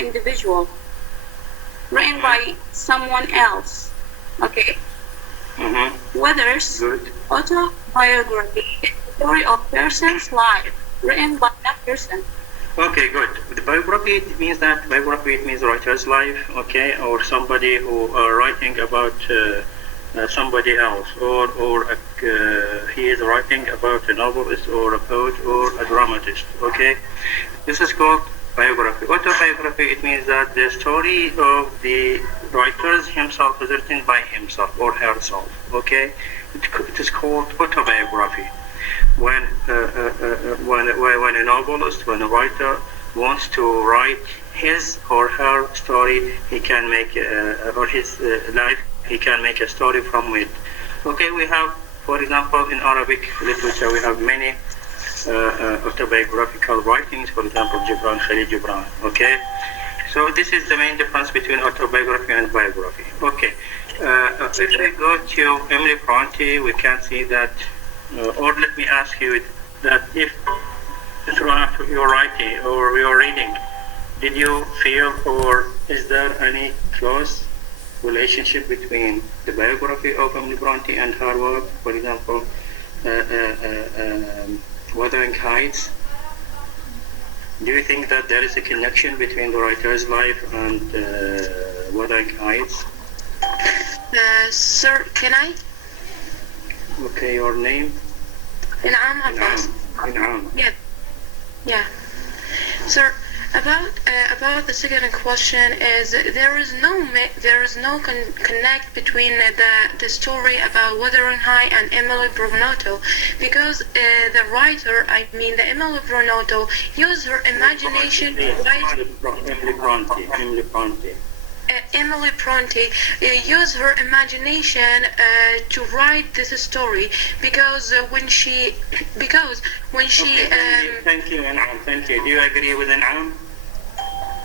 individual, written by someone else. Okay. Whether's autobiography is the story of person's life, written by that person. Okay, good. The biography, it means that biography, it means writer's life, okay, or somebody who are writing about somebody else, or he is writing about a novelist or a poet or a dramatist, okay. This is called biography. Autobiography, it means that the story of the writer himself is written by himself or herself, okay. It is called autobiography. When a novelist, when a writer wants to write his or her story, he can make or his life, he can make a story from it. Okay, we have, for example, in Arabic literature, we have many autobiographical writings. For example, Khalil Gibran. Okay, so this is the main difference between autobiography and biography. Okay, if we go to Emily Bronte, we can see that. Or let me ask you that if throughout your writing or your reading, did you feel, or is there any close relationship between the biography of Emily Bronte and her work? For example, Wuthering Heights. Do you think that there is a connection between the writer's life and Wuthering Heights? Sir, can I? Okay, your name? In'am Abbas. In'am. Yeah. Sir, about the second question is there is no connect between the story about Wuthering Heights and Emily Bronte, because the writer, the Emily Bronte, used her imagination to write. Emily Bronte used her imagination to write this story because when she Thank you, An'am. Thank you. Do you agree with An'am?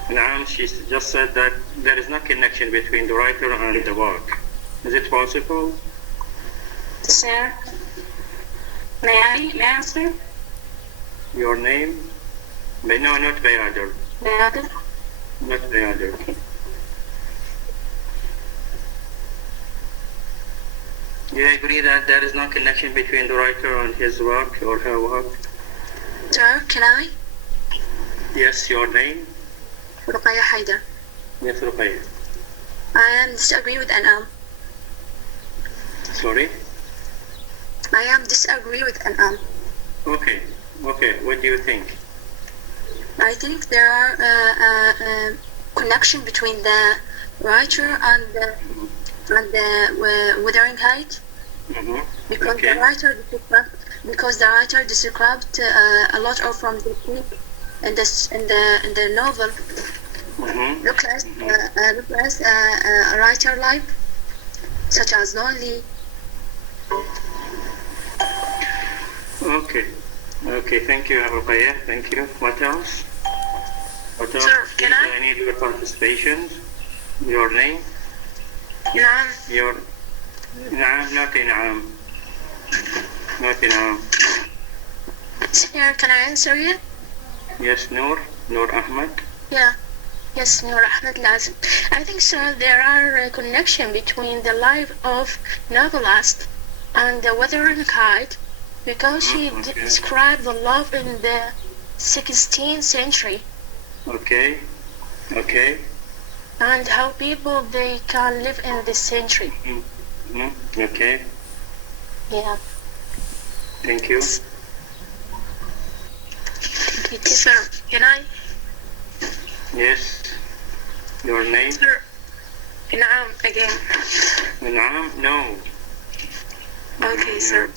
An'am, she just said that there is no connection between the writer and the work. Is it possible? Sir, may I answer? Your name? No, not Bayader. Bayader? Not Bayader. Okay. Do you agree that there is no connection between the writer and his work or her work? Sir, can I? Yes, your name? Ruqayya Haidar. Yes, Ruqayya. I disagree with An'am. Sorry? I disagree with An'am. Okay. What do you think? I think there are connection between the writer and the Wuthering Heights. Because the writer described a lot of from the book in the novel. Look as a writer life, such as lonely. Okay. Thank you, Ruqayya. Thank you. What else? Sir, can I? I need your participation. Your name? Naam. Not In'am. Sir, can I answer you? Yes, Noor Ahmed. Yeah. Yes, Noor Ahmed Lazim. I think, sir, there are a connection between the life of novelist and the Wuthering Heights because she described the love in the 16th century. Okay. And how people they can live in this century. Okay. Yeah. Thank you. Sir, can I? Yes. Your name? Sir, In'am again. In'am? No. Okay, sir.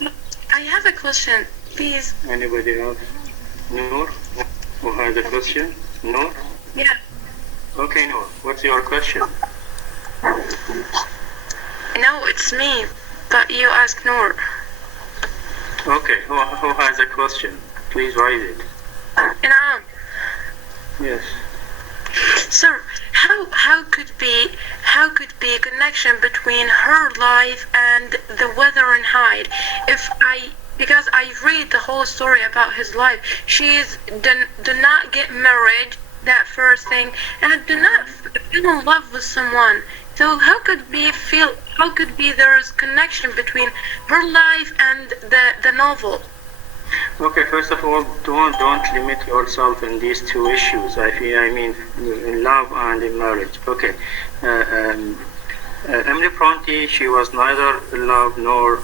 I have a question, please. Anybody else? Noor? Who has a question? Noor? Yeah. Okay, Noor. What's your question? No, it's me, but you ask Noor. Okay. Who has a question? Please write it. In'am. Yes. Sir, how could be a connection between her life and the Wuthering Heights? Because I read the whole story about his life. She do not get married that first thing and do not feel in love with someone. So how could be feel? How could be there is connection between her life and the novel? Okay, first of all, don't limit yourself in these two issues. I mean, in love and in marriage. Okay, Emily Bronte, she was neither in love nor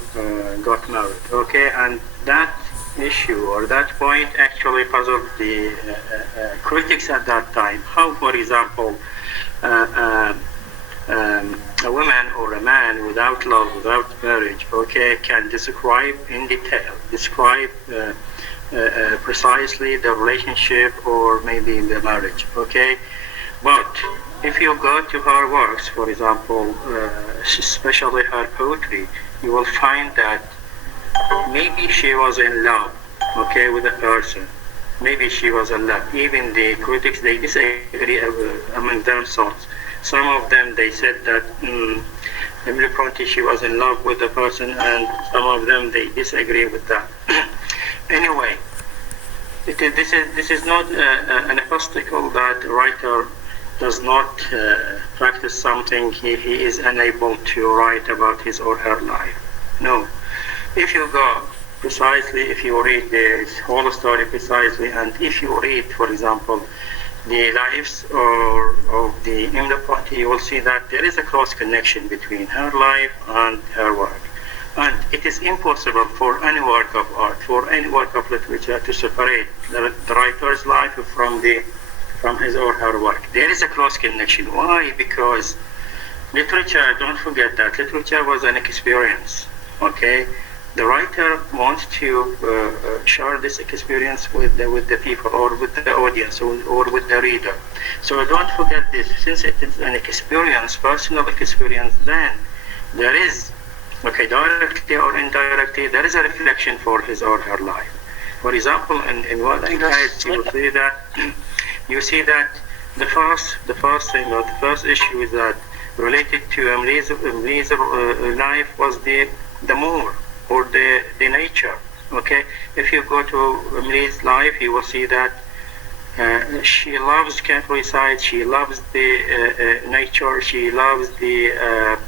got married. Okay, and that issue or that point actually puzzled the critics at that time. How, for example, a woman or a man without love, without marriage, okay, can describe in detail, describe precisely the relationship or maybe the marriage, okay? But if you go to her works, for example, especially her poetry, you will find that maybe she was in love, okay, with a person. Maybe she was in love. Even the critics, they disagree among themselves. Some of them, they said that Emily Bronte, she was in love with a person, and some of them, they disagree with that. Anyway, this is not an obstacle that a writer does not practice something he is unable to write about his or her life. No. If you go precisely, if you read the whole story precisely, and if you read, for example, the lives of the Emily Bronte, you will see that there is a close connection between her life and her work. And it is impossible for any work of art, for any work of literature to separate the writer's life from his or her work. There is a close connection. Why? Because literature, don't forget that literature was an experience, okay? The writer wants to share this experience with the people or with the audience or with the reader. So don't forget this. Since it is an experience, personal experience, then there is, okay, directly or indirectly, there is a reflection for his or her life. For example, in Wuthering Heights, you see that the first thing or the first issue is that related to Emily's life was the moor or the nature. Okay, if you go to Emily's life, you will see that she loves countryside, she loves the nature, she loves the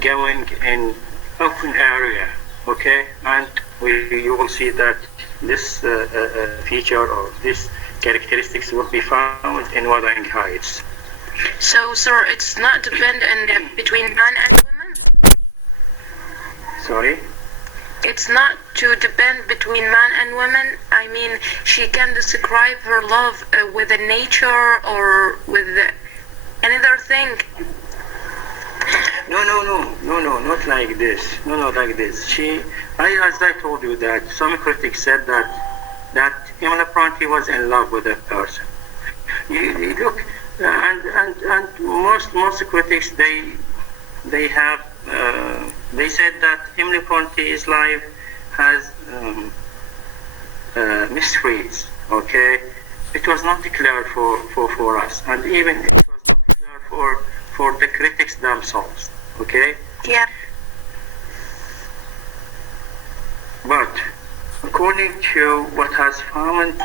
going in open area. Okay, and you will see that this feature or this characteristics will be found in Wuthering Heights. So, sir, it's not dependent between man and woman? Sorry? It's not to depend between man and woman. I mean, she can describe her love with the nature or with another thing. No, not like this. No, like this. As I told you that some critics said that Emily Bronte was in love with a person. You look, and most critics they have they said that Emily Bronte's life has mysteries. Okay, it was not clear for us, and even it was not clear for the critics themselves. Okay. Yeah. But according to what has found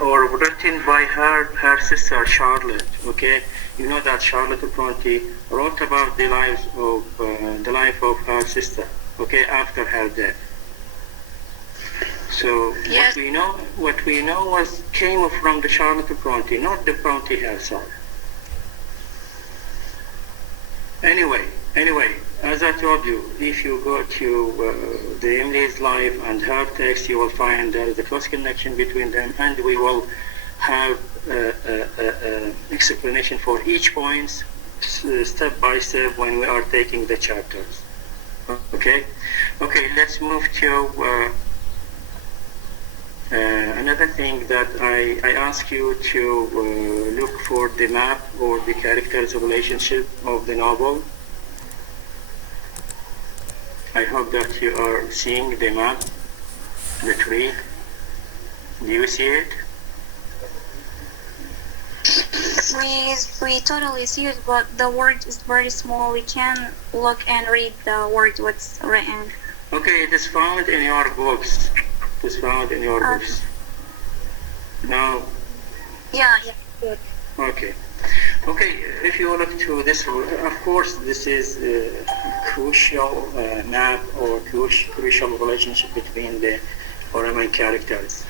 or written by her sister Charlotte, okay, you know that Charlotte Bronte wrote about the life of her sister, okay, after her death. So yes. what we know came from the Charlotte Bronte, not the Bronte herself. Anyway, as I told you, if you go to the Emily's life and her text, you will find there is a close connection between them, and we will have explanation for each point step by step when we are taking the chapters. Okay, let's move to another thing that I ask you to look for the map or the characters' relationship of the novel. I hope that you are seeing the map, the tree. Do you see it? We totally see it, but the word is very small. We can look and read the word what's written. Okay, it is found in your books. It is found in your books. Now. Yeah, good. Okay. Okay, if you look to this, of course, this is a crucial map or crucial relationship between the four main characters.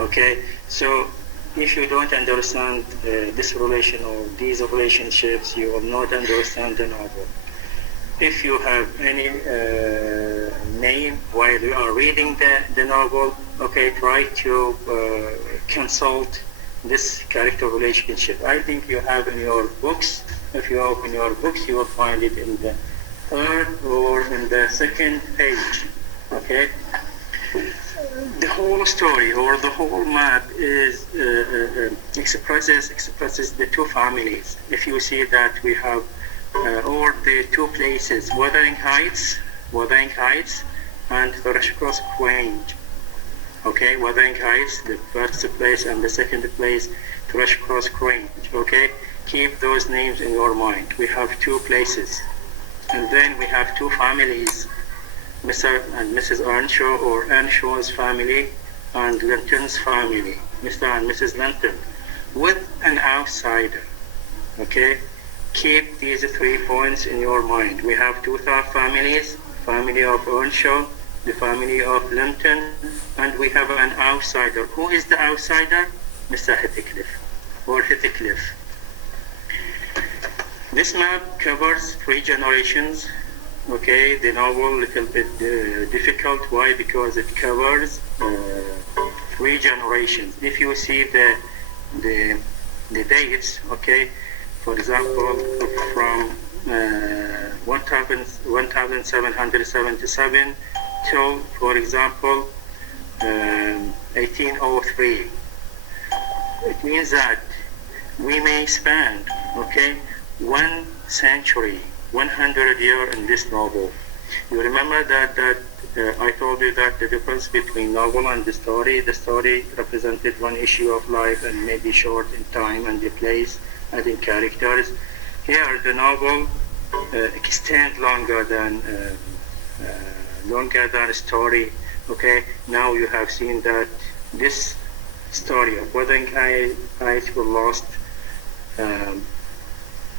Okay, so if you don't understand this relation or these relationships, you will not understand the novel. If you have any name while you are reading the novel, okay, try to consult this character relationship. I think you have in your books. If you open your books, you will find it in the third or in the second page. Okay. The whole story or the whole map is expresses the two families. If you see that we have or the two places, Wuthering Heights, and Rushcross Grange. Okay, Wuthering Heights, the first place, and the second place, Rushcross Grange. Okay, keep those names in your mind. We have two places, and then we have two families, Mr. and Mrs. Earnshaw, or Earnshaw's family, and Linton's family, Mr. and Mrs. Linton, with an outsider. Okay, keep these 3 points in your mind. We have two families, family of Earnshaw, the family of Linton, and we have an outsider. Who is the outsider? Mr. Heathcliff, or Heathcliff. This map covers 3 generations. Okay, the novel a little bit difficult. Why? Because it covers 3 generations. If you see the dates, okay, for example, from 1777 till, for example, 1803. It means that we may spend, okay, 1 century, 100 years in this novel. You remember that I told you that the difference between novel and the story represented 1 issue of life and maybe short in time and the place and in characters. Here, the novel extends longer than a story. Okay, now you have seen that this story of Wuthering Heights will last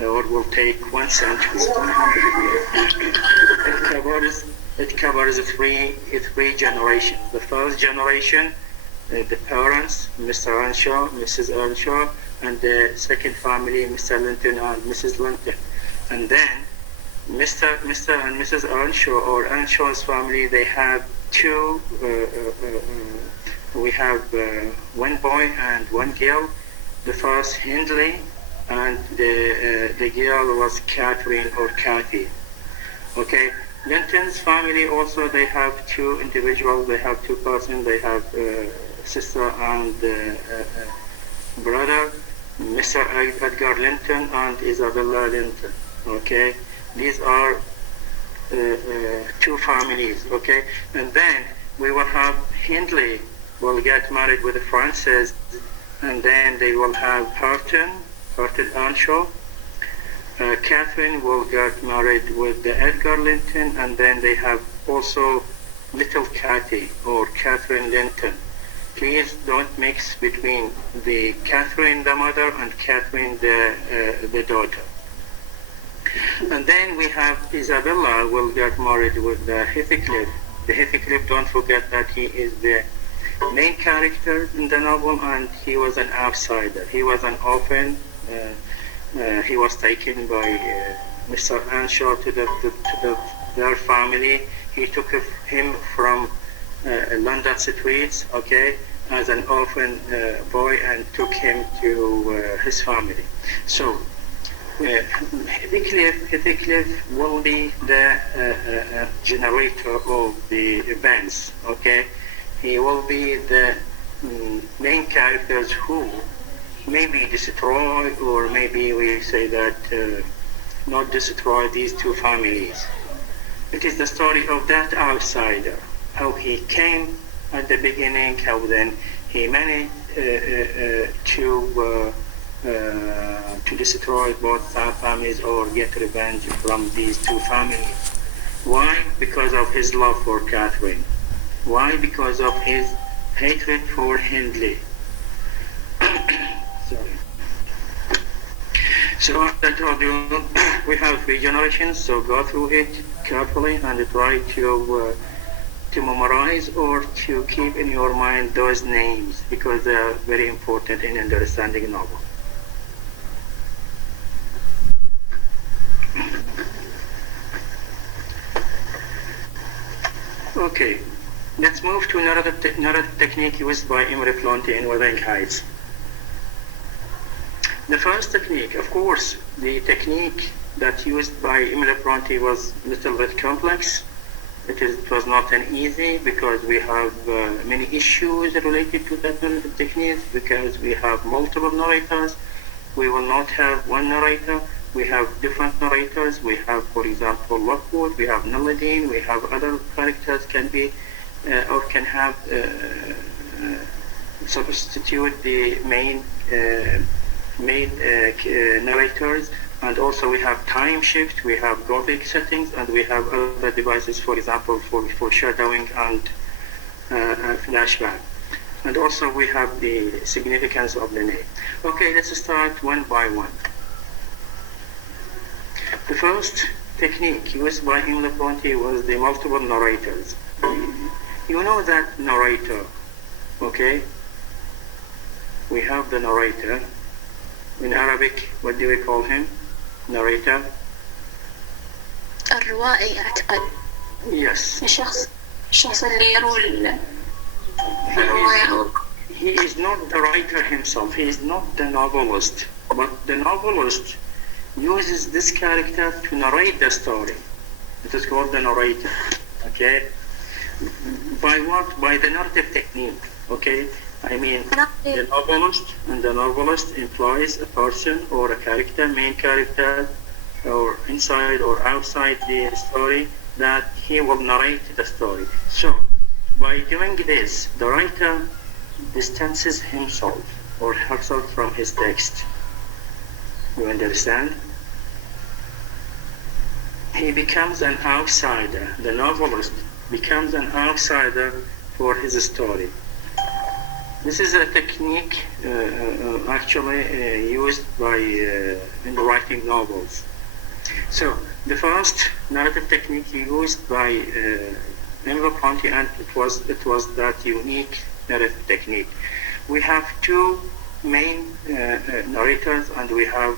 or will take 1 century. It covers 3 generations. The first generation, the parents, Mr. Earnshaw, Mrs. Earnshaw, and the second family, Mr. Linton and Mrs. Linton. And then Mr. and Mrs. Earnshaw, or Earnshaw's family, they have 2, we have 1 boy and 1 girl. The first Hindley, and the girl was Catherine or Kathy. Okay, Linton's family also, they have 2 individuals, they have 2 persons, they have sister and brother, Mr. Edgar Linton and Isabella Linton. Okay, these are 2 families. Okay, and then we will have Hindley will get married with Frances, and then they will have Horton Earnshaw. Catherine will get married with the Edgar Linton, and then they have also little Cathy or Catherine Linton. Please don't mix between the Catherine the mother and Catherine the daughter. And then we have Isabella will get married with the Heathcliff. The Heathcliff, don't forget that he is the main character in the novel, and he was an outsider. He was an orphan. He was taken by Mr. Earnshaw to their family. He took him from London streets, okay, as an orphan boy, and took him to his family. So Heathcliff will be the generator of the events, okay. He will be the main characters who maybe destroy, or maybe we say that not destroy these 2 families. It is the story of that outsider, how he came at the beginning, how then he managed to destroy both families or get revenge from these 2 families. Why? Because of his love for Catherine. Why? Because of his hatred for Hindley. Sorry. So as I told you, we have 3 generations, so go through it carefully and try to memorize or to keep in your mind those names because they are very important in understanding novel. Okay, let's move to another technique used by Imre Planté in Wuthering Heights. The first technique, of course, the technique that used by Imre Planté was a little bit complex. It was not an easy because we have many issues related to that technique because we have multiple narrators. We will not have one narrator. We have different narrators. We have, for example, Lockwood. We have Nadine. We have other characters can be or can have substitute the main narrators. And also we have time shift, we have graphic settings, and we have other devices, for example, for shadowing and flashback. And also we have the significance of the name. Okay, let's start one by one. The first technique used by Imre Planté was the multiple narrators. You know that narrator, okay? We have the narrator. In Arabic, what do we call him? Narrator. الروائي أعتقد. Yes. الشخص اللي يروي الرواية. He is not the writer himself. He is not the novelist. But the novelist uses this character to narrate the story. It is called the narrator. Okay. By what? By the narrative technique. Okay. I mean, the novelist implies a person or a character, main character, or inside or outside the story, that he will narrate the story. So, by doing this, the writer distances himself or herself from his text. You understand? He becomes an outsider. The novelist becomes an outsider for his story. This is a technique actually used by in the writing novels. So the first narrative technique used by Imre Planté, and it was that unique narrative technique. We have 2 main narrators and we have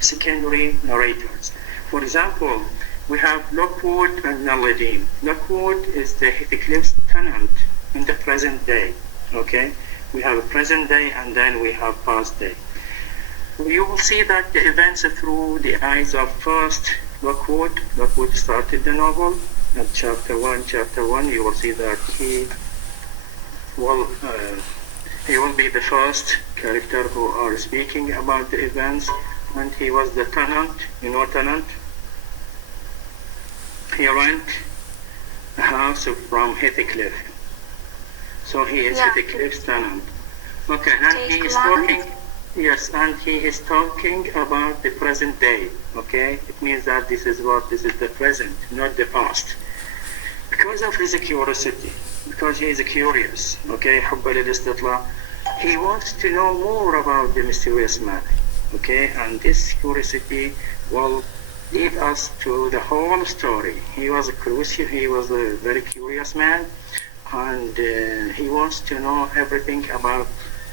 secondary narrators. For example, we have Lockwood and Nadine. Lockwood is the Heathcliff's tenant in the present day. Okay, we have a present day and then we have past day. You will see that the events through the eyes of first Lockwood. Lockwood started the novel at chapter 1. You will see that he will be the first character who are speaking about the events, and he was the tenant. You know tenant? He rent a house from Heathcliff. So he is Heathcliff's tenant. Okay, and he is talking. Yes, and he is talking about the present day. Okay, it means that this is the present, not the past. Because of his curiosity, because he is curious. Okay, he wants to know more about the mysterious man. Okay, and this curiosity will lead us to the whole story. He was a very curious man. And he wants to know everything about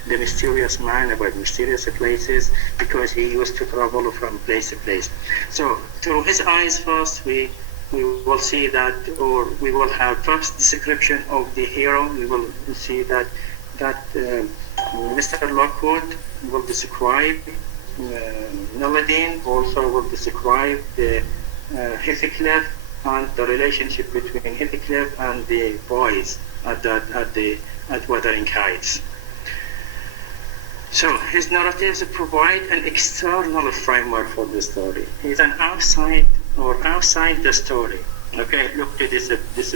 the mysterious man, about mysterious places, because he used to travel from place to place. So through his eyes first, we will see that, or we will have first description of the hero. We will see that Mr. Lockwood will describe Nadine, also will describe the Heathcliff and the relationship between Heathcliff and the boys at Wuthering Heights. So his narratives provide an external framework for the story. He's an outside the story. Okay, look to this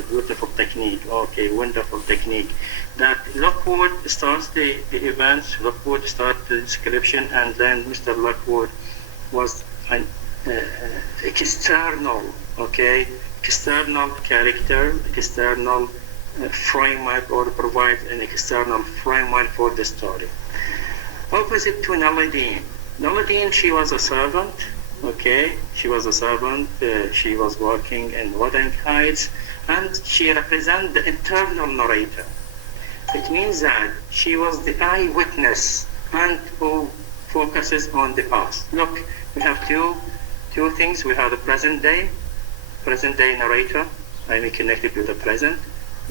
beautiful technique. Okay, wonderful technique. That Lockwood starts the events. Lockwood starts the description, and then Mr. Lockwood was an external character, external framework, or provide an external framework for the story. Opposite to Nadine. Noladine, she was a servant, okay? She was a servant, she was working in Wuthering Heights, and she represents the internal narrator. It means that she was the eyewitness and who focuses on the past. Look, we have two things. We have the present day narrator, I mean connected to the present,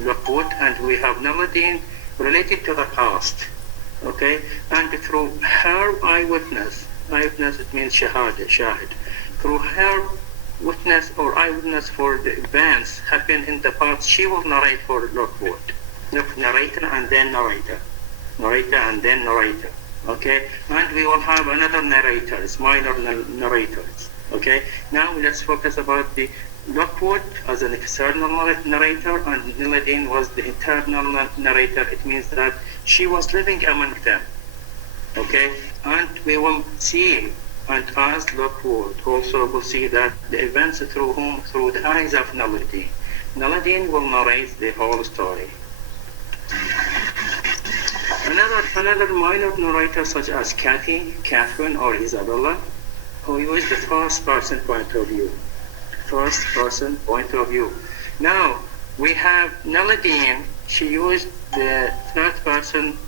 Lockwood, and we have Noladine related to the past. Okay, and through her eyewitness, it means shahid. Through her witness or eyewitness for the events happen in the past, she will narrate for Lockwood. Look, narrator and then narrator, okay? And we will have another narrators, minor narrators, okay? Now let's focus about the Lockwood as an external narrator, and Noladine was the internal narrator. It means that she was living among them, okay? And we will see, and as Lockwood also will see that the events through the eyes of Noladine. Noladine will narrate the whole story. Another minor narrator such as Kathy, Catherine, or Isabella, who use the first person point of view. Now, we have Noladine, she used the third person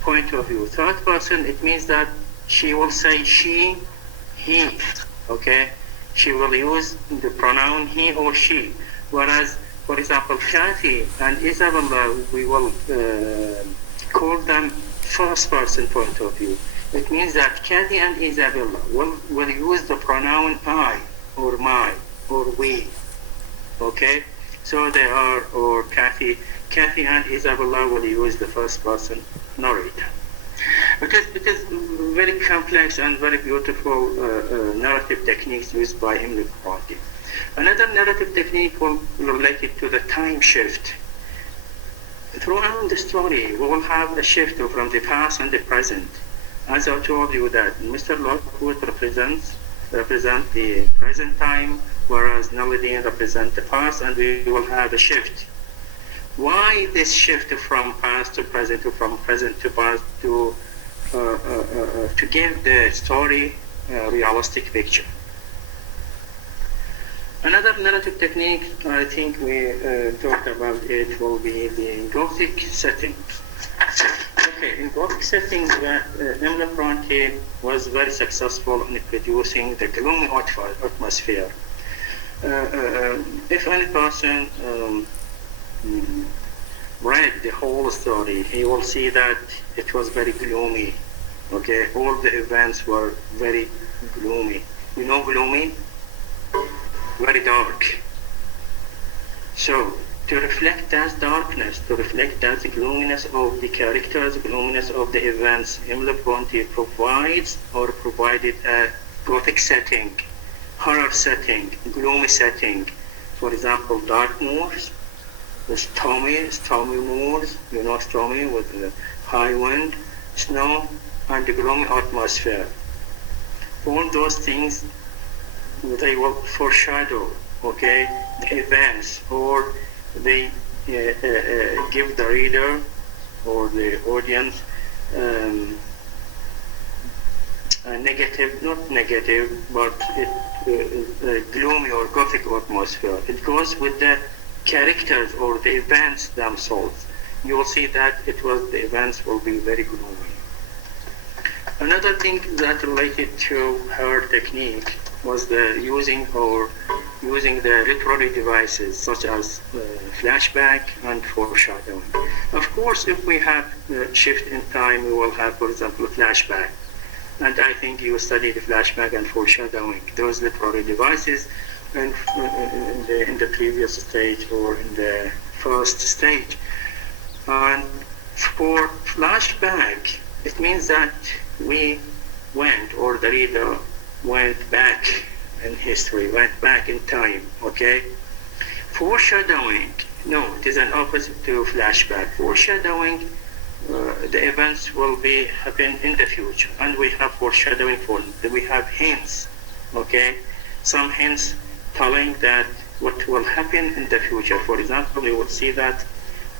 point of view. Third person, it means that she will say she, he, okay? She will use the pronoun he or she. Whereas, for example, Kathy and Isabella, we will call them first person point of view. It means that Kathy and Isabella will use the pronoun I, or my, or we, okay? So they are, or Kathy and Isabella will use the first person narrator. It is very complex and very beautiful narrative techniques used by Emily Bronte. Another narrative technique related to the time shift. Throughout the story, we will have a shift from the past and the present. As I told you that Mr. Lockwood represents the present time, whereas Noladine represents the past, and we will have a shift. Why this shift from past to present, or from present to past, to give the story a realistic picture? Another narrative technique, I think we talked about it, will be the Gothic setting. Okay, in Gothic settings, Emily Bronte was very successful in producing the gloomy atmosphere. If any person read the whole story, he will see that it was very gloomy. Okay, all the events were very gloomy. You know gloomy? Very dark. So, to reflect that darkness, to reflect that gloominess of the characters, gloominess of the events, Emily Bronte provided a Gothic setting, horror setting, gloomy setting. For example, dark moors, stormy moors, you know, stormy with the high wind, snow, and the gloomy atmosphere. All those things, they will foreshadow, okay, the events, or they give the reader or the audience a negative, not negative, but gloomy or Gothic atmosphere. It goes with the characters or the events themselves. You will see that the events will be very gloomy. Another thing that related to her technique was the using the literary devices such as flashback and foreshadowing. Of course, if we have a shift in time, we will have, for example, a flashback. And I think you studied the flashback and foreshadowing, those literary devices in the previous stage or in the first stage. And for flashback, it means that we went, or the reader went back in history, went back in time, okay? Foreshadowing, no, it is an opposite to flashback. Foreshadowing, the events will happen in the future, and we have foreshadowing we have hints, okay? Some hints telling that what will happen in the future. For example, you will see that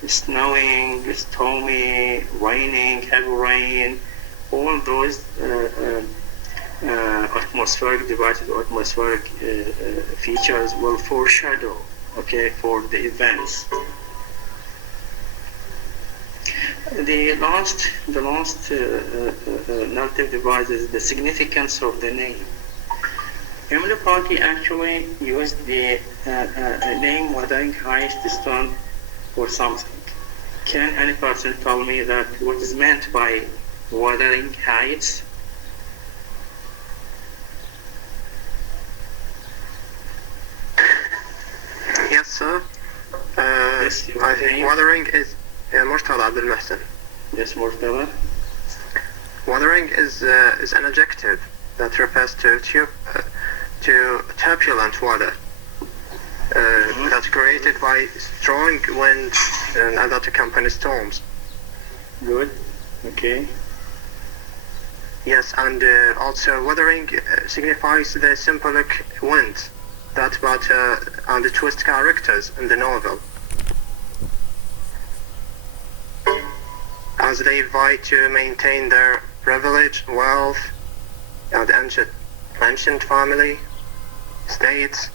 snowing, stormy, raining, heavy rain, all those atmospheric devices or atmospheric features will foreshadow, okay, for the events. The last narrative device is the significance of the name. Emily Party actually used the name Wuthering Heights to stand for something. Can any person tell me that what is meant by Wuthering Heights? Yes, sir. Yes, I think wuthering is Murtala Abdul Mahsen. Yes, Murtala. Wuthering is an adjective that refers to turbulent weather that's created by strong wind and other to accompany storms. Good. Okay. Yes, and also wuthering signifies the symbolic wind that brought and the twist characters in the novel, as they vie to maintain their privilege, wealth, and ancient family, states.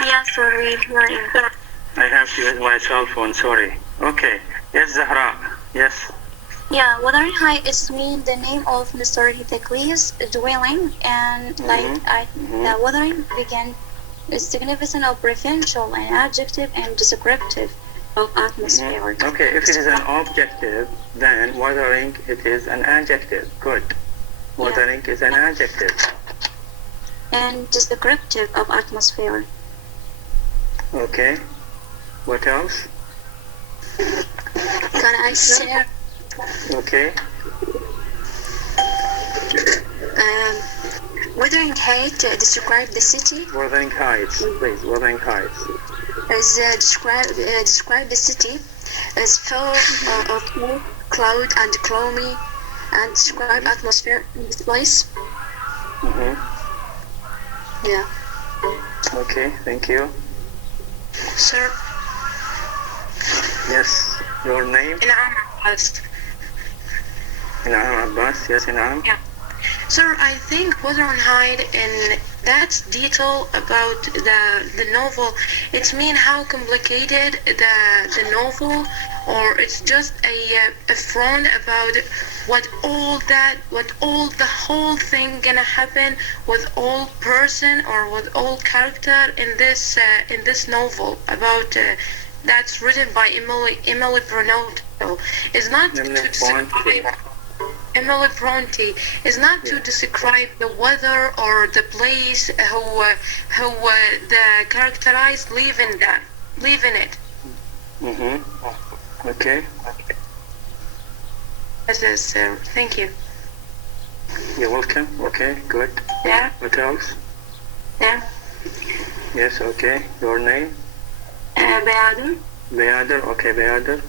Yes, sir, we hear you. I have to use my cell phone, sorry. Okay. Yes, Zahra. Yes. Yeah, Wuthering Heights mean the name of Mr. Hitekli's dwelling, and the Wuthering began is significant of provincial and adjective and descriptive of atmosphere. Okay, if it is an objective, then wuthering it is an adjective. Good. Wuthering is an adjective. And descriptive of atmosphere. Okay. What else? Can I share? Okay. Wuthering Heights describe the city. Wuthering Heights, please. Wuthering Heights. As describe the city as full of cloud and gloomy, and describe atmosphere in this place. Yeah. Okay, thank you. Sir, Yes, your name? Inam Abbas. Inam Abbas, yes, Inam. Yeah. Sir, I think Wuthering Heights in that detail about the novel, it means how complicated the novel, or it's just a front about what all the whole thing gonna happen with all person or with all character in this novel about that's written by Emily Brontë. It's not to describe Emily Brontë is not to describe the weather or the place how the characterized live in it. Okay. Yes, sir. Thank you. You're welcome. Okay, good. Yeah. What else? Yeah. Yes, okay. Your name? Bayadır. Beader. Okay, Beader.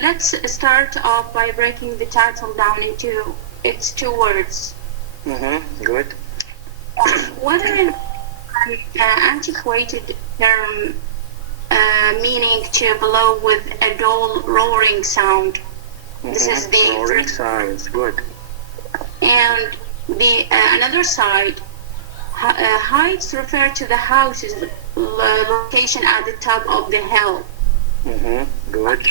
Let's start off by breaking the title down into its two words. Good. Whether an antiquated term meaning to blow with a dull roaring sound. This is the roaring sounds. Good. And the another side, heights refer to the house's location at the top of the hill. Good.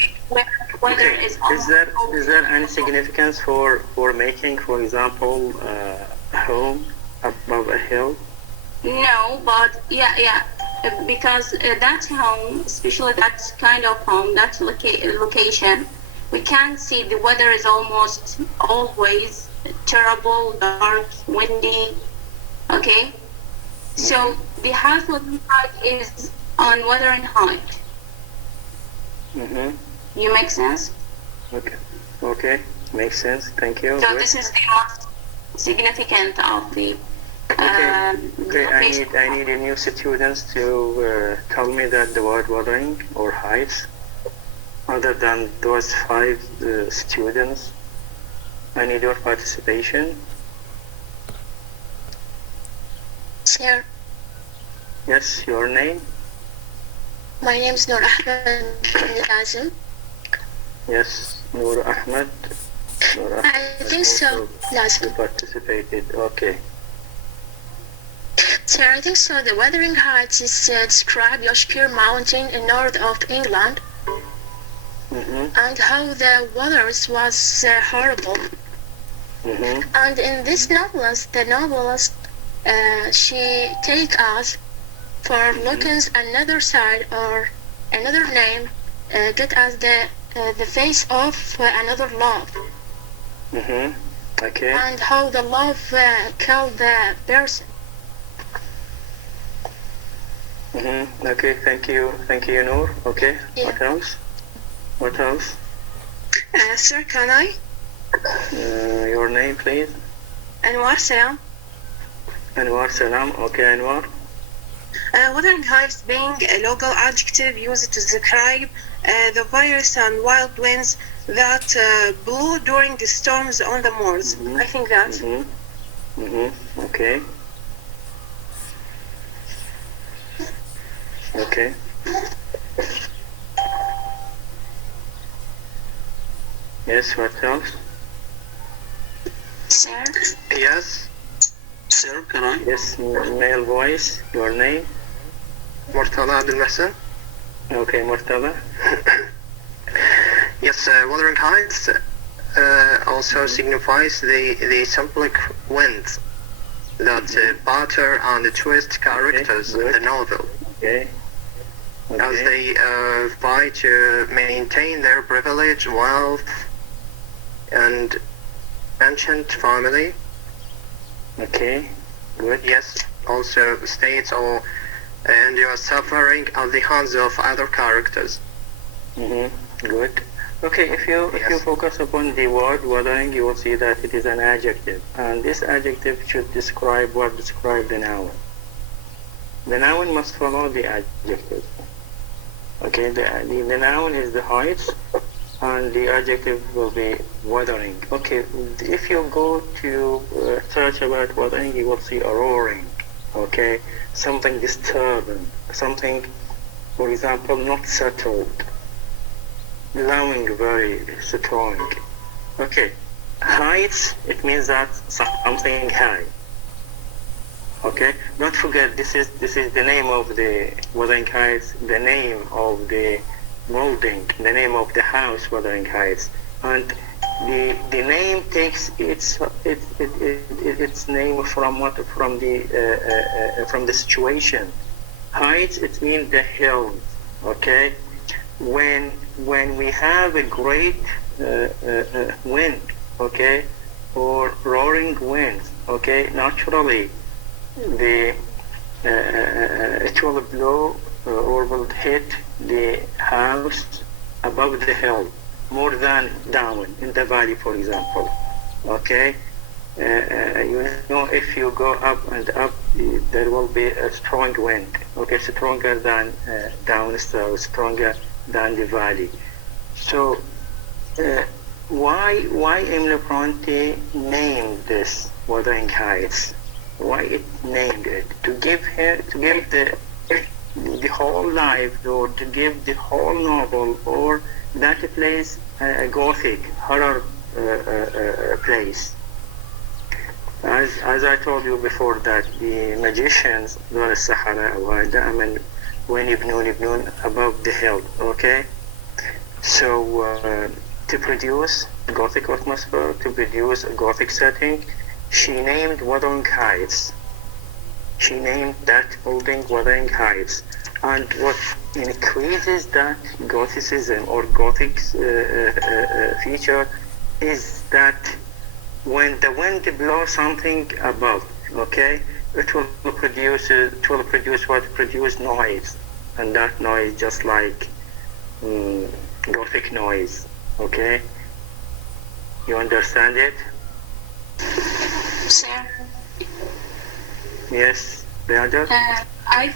Whether Okay. it's Is there any significance for making, for example, a home above a hill? No, but yeah, because that home, especially that kind of home, that location, we can see the weather is almost always terrible, dark, windy. Okay, so the house Wuthering Heights is on Wuthering Heights. You make sense? Okay, makes sense. Thank you. So Good. this is the most significant of the Okay, I need new students to tell me that the word wuthering or heights, other than those 5 students. I need your participation. Sir, Yes, your name? my name is Noor Ahmed Lazim. Yes, Noor Ahmed. I think so. You participated. Okay. Sir, I think so. The Wuthering Heights is describe Yorkshire Mountain in north of England, and how the weather was horrible. And in this novelist, the novelist, she take us for looking another side or another name, get us the face of another love. Okay. And how the love killed the person. Okay, thank you, Noor. Okay, Yeah. What else? Sir, can I? Your name, please. Anwar Salam. Anwar Salam. Okay, Anwar. Wuthering Heights being a local adjective used to describe the virus and wild winds that blew during the storms on the moors. I think that. Okay. Okay. Yes, what else? Sir, Yes, Sir, can I? Yes, male voice. Your name? Murtala Abdul Mahsen. Okay, Murtala. Yes, Wuthering Heights also signifies the cyclic winds that batter and twist characters in the novel. Okay. As they fight to maintain their privilege, wealth, and ancient family. Okay. Good. Yes, also states or and you are suffering at the hands of other characters. Good. Okay, if you focus upon the word wuthering, you will see that it is an adjective, and this adjective should describe what describes the noun. The noun must follow the adjective. Okay, the noun is the heights, and the adjective will be wuthering. Okay, if you go to search about wuthering, you will see a roaring. Okay, something disturbing, something, for example, not settled, blowing very strong. Okay, heights, it means that something high. Okay, don't forget this is the name of the Wuthering Heights, the name of the building, the name of the house, Wuthering Heights, and the name takes its name from what from the situation. Heights, it means the hills. Okay, when we have a great wind, okay, or roaring winds, okay, naturally it will blow or will hit the house above the hill more than down in the valley, for example. Okay, you know, if you go up and up, there will be a strong wind. Okay, stronger than down, so stronger than the valley. So why Emily Bronte named this Wuthering Heights? Why it named it? To give the whole life, or to give the whole novel, or that place a gothic horror place. As I told you before, that the magicians دول السحرة دائما وين يبنون above the hill. Okay, so to produce a gothic atmosphere, to produce a gothic setting, she named Wuthering Heights. She named that building Wuthering Heights. And what increases that Gothicism or Gothic feature is that when the wind blows something above, okay, it will produce noise, and that noise just like Gothic noise. Okay, you understand it? Sir, Yes, Beatrice? I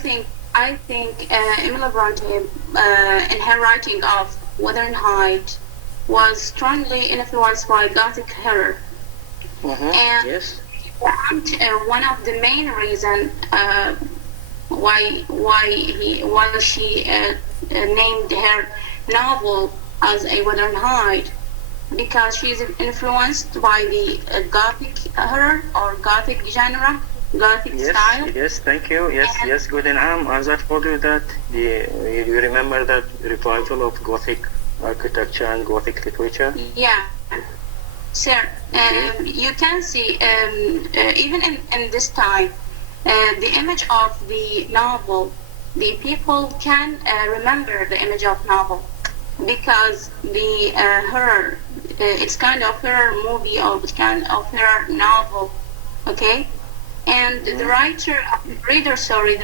think Emily Bronte, in her writing of Wuthering Heights, was strongly influenced by Gothic horror, and Yes. one of the main reasons why she named her novel as a Wuthering Heights, because she is influenced by the Gothic horror or Gothic genre, Gothic Yes, style. yes, thank you. Yes, good. And as I told you that, you remember that revival of Gothic architecture and Gothic literature? Yeah, sir. You can see even in this time, the image of the novel, the people can remember the image of novel because the horror, it's kind of horror movie or it's kind of horror novel, okay? And the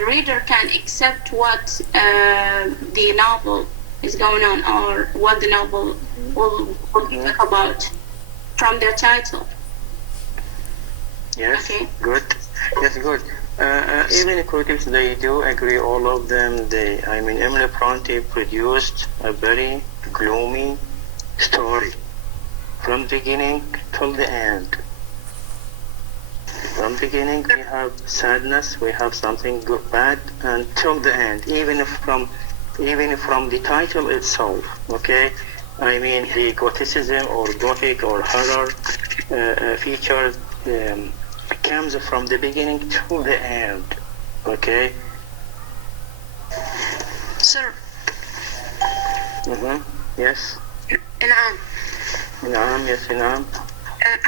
reader can accept what the novel is going on or what the novel will talk about from the title. Yes, Okay. good. Yes, good. Even critics, they do agree, all of them. Emily Bronte produced a very gloomy story from beginning till the end. From beginning, we have sadness, we have something good, bad, until the end. Even from the title itself. Okay, the Gothicism or Gothic or horror features comes from the beginning to the end. Okay. Sir, Yes. نعم. Yes,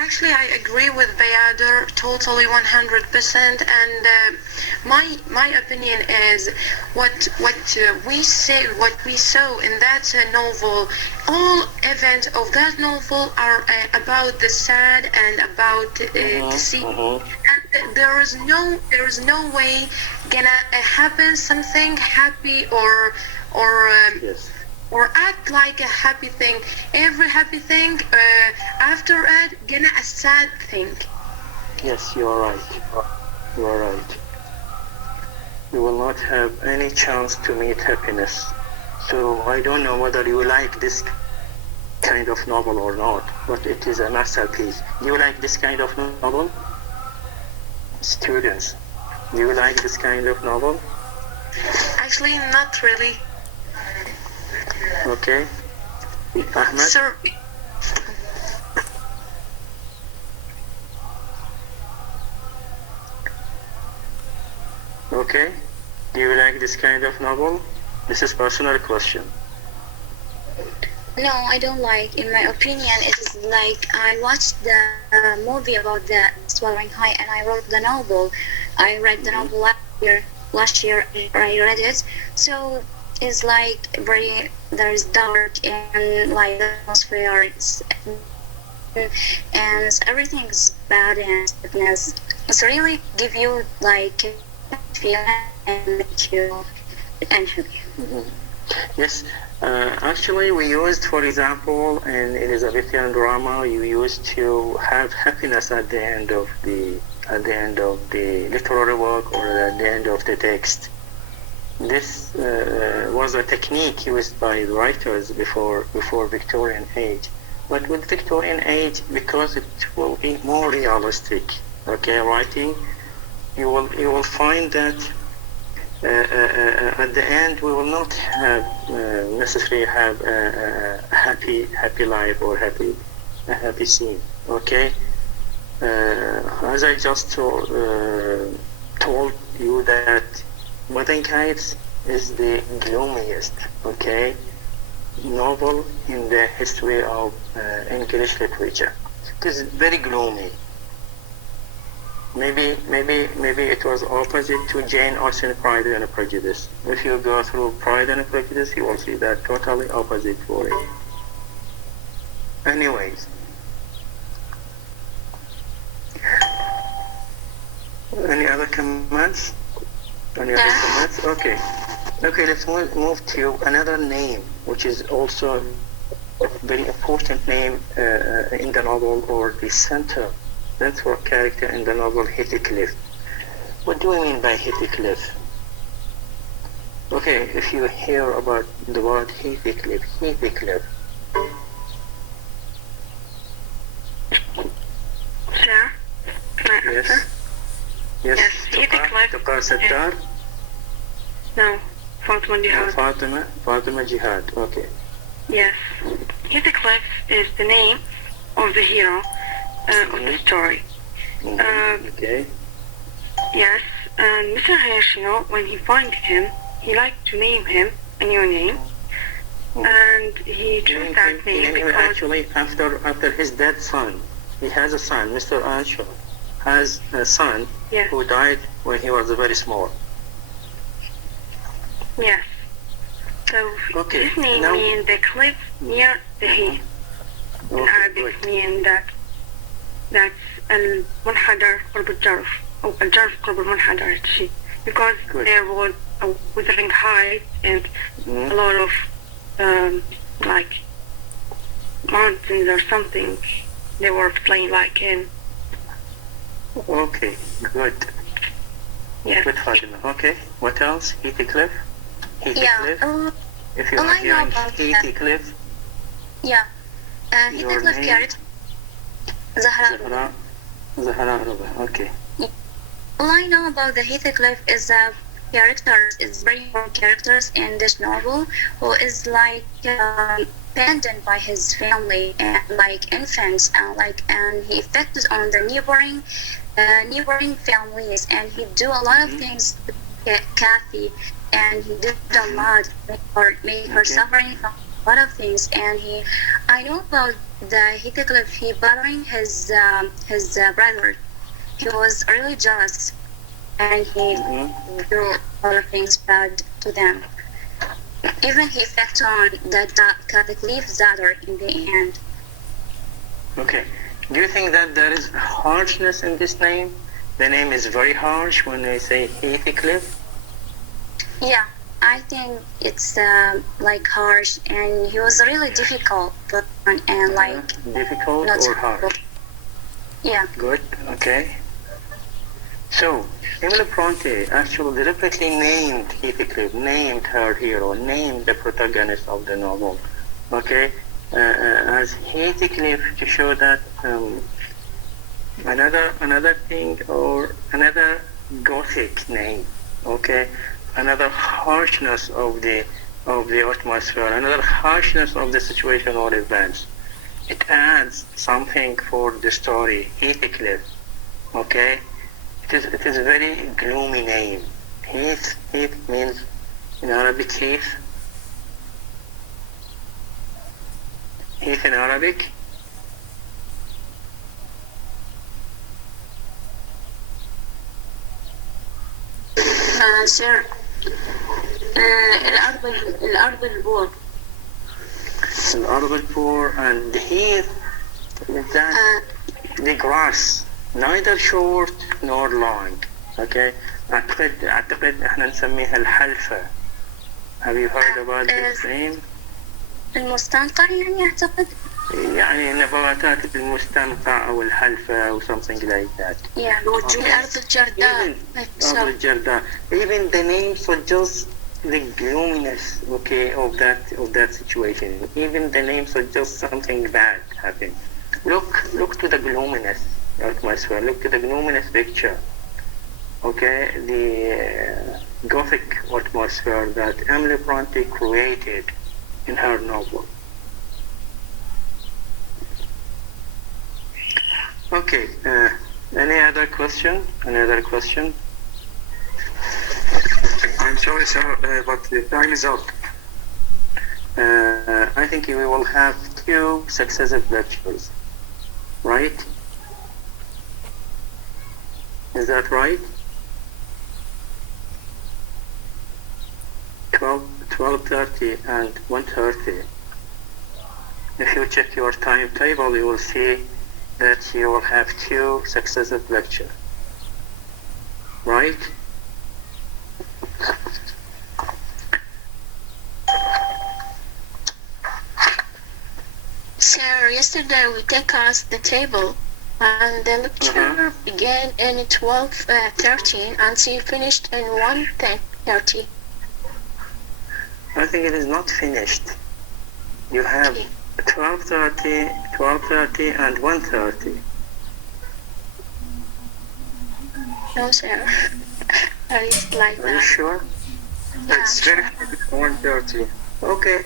Actually, I agree with Bayader totally 100%. And my opinion is what we saw in that novel. All events of that novel are about the sad and about the sea. And there is no way gonna happen something happy Yes. or act like a happy thing. Every happy thing after it gonna a sad thing. Yes, you are right. You are right. You will not have any chance to meet happiness. So I don't know whether you like this kind of novel or not, but it is a masterpiece. Do you like this kind of novel? Students, do you like this kind of novel? Actually, not really. Okay. Ahmed? Sir, Okay. Do you like this kind of novel? This is personal question. No, I don't like. In my opinion, it is like I watched the movie about the Swallowing High, and I wrote the novel. I read the novel last year I read it. So it's like there's dark and like the atmosphere and everything's bad and sadness. It's really give you like a feeling and make you unhappy. Yes. Actually, we used, for example, in Elizabethan drama, you used to have happiness at the end of the literary work or at the end of the text. This was a technique used by writers before Victorian age. But with Victorian age, because it will be more realistic, okay, writing, you will find that at the end we will not have necessarily have a happy life or a happy scene. Okay, as I just told you that Wuthering Heights is the gloomiest, okay, novel in the history of English literature. It is very gloomy. Maybe it was opposite to Jane Austen Pride and Prejudice. If you go through Pride and Prejudice, you will see that totally opposite for it. Anyways, any other comments? Okay. Okay, let's move to another name, which is also a very important name in the novel, or the central character in the novel, Heathcliff. What do we mean by Heathcliff? Okay, if you hear about the word Heathcliff, Sir, can I yes, answer? yes, Heathcliff. Tuqar Sattar, No, Fatima Jihad. Fatima Jihad, okay. Yes. Heathcliff is the name of the hero of the story. Okay. Yes, and Mr. Hayashino, when he finds him, he liked to name him a new name, and he chose that name because... Actually, after his dead son, he has a son, Mr. Anshaw has a son who died when he was very small. Yes. So his name means the cliff near the heath. In Arabic means that's المنحدر قرب الجرف أو الجرف قرب المنحدر because there was a wuthering height and a lot of like mountains or something they were playing like in. Okay, good. Yes. Good, Fatima. Okay, what else? Heathcliff? Yeah. If you are hearing Heathcliff, yeah. Heathcliff character. Zahra Ruba. Okay. All I know about the Heathcliff is that characters is very important characters in this novel who is like abandoned by his family and like infants and he affected on the neighboring families and he do a lot of things to Kathy and he did a lot make her suffering from a lot of things and I know about the Heathcliff he bothering his brother. He was really jealous and he do a lot of things bad to them. Even he affected on the Heathcliff's daughter in the end. Okay. Do you think that there is harshness in this name? The name is very harsh when they say Heathcliff? Yeah, I think it's like harsh and he was really difficult and like... difficult or harsh? Yeah. Good, okay. So, Emily Bronte actually deliberately named Heathcliff, named her hero, named the protagonist of the novel, okay, as Heathcliff to show that another thing or another Gothic name, okay, another harshness of the atmosphere, another harshness of the situation or events. It adds something for the story, Heathcliff, okay. It is a very gloomy name. Heath means in Arabic heath. Heath in Arabic. Sir, الأرض البور. الأرض البور and heath is that the grass. Neither short nor long. Okay. أعتقد إحنا نسميها الحلفة. Have you heard about this name? المستنقع يعني أعتقد. يعني نباتات المستنقع أو الحلفة أو something like that. Yeah. الأرض الجرداء. أرض الجرداء. Even the name suggests the gloominess, okay, of that situation. Even the name suggests something bad happened. Look to the gloominess. Atmosphere. Look to the gloominess picture. Okay, the Gothic atmosphere that Emily Bronte created in her novel. Okay, any other question? Another question? I'm sorry, sir, but the time is up. I think we will have 2 successive lectures, right? Is that right? 12:30 and 1:30. If you check your timetable, you will see that you will have 2 successive lectures. Right? yesterday we discussed the table, and the lecture began in 12:13 and she finished in 1:30. I think it is not finished. You have 12:30, and 1:30. No, sir. It's like Are you that. sure? It's finished at 1:30. Okay.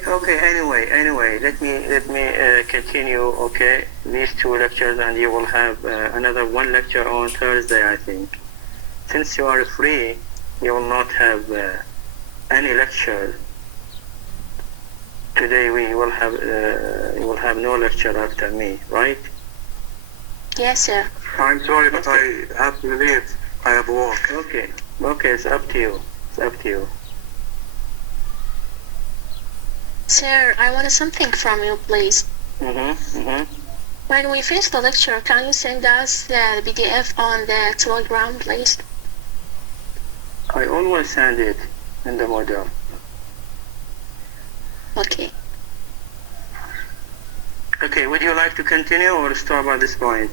Anyway, let me continue. Okay, these two lectures, and you will have another one lecture on Thursday, I think. Since you are free, you will not have any lecture. Today you will have no lecture after me, right? Yes, sir. I'm sorry, but I have to leave. I have work. Okay, it's up to you. Sir, I want something from you, please. When we finish the lecture, can you send us the PDF on the Telegram, please? I always send it in the model. Okay. Okay, would you like to continue or stop at this point?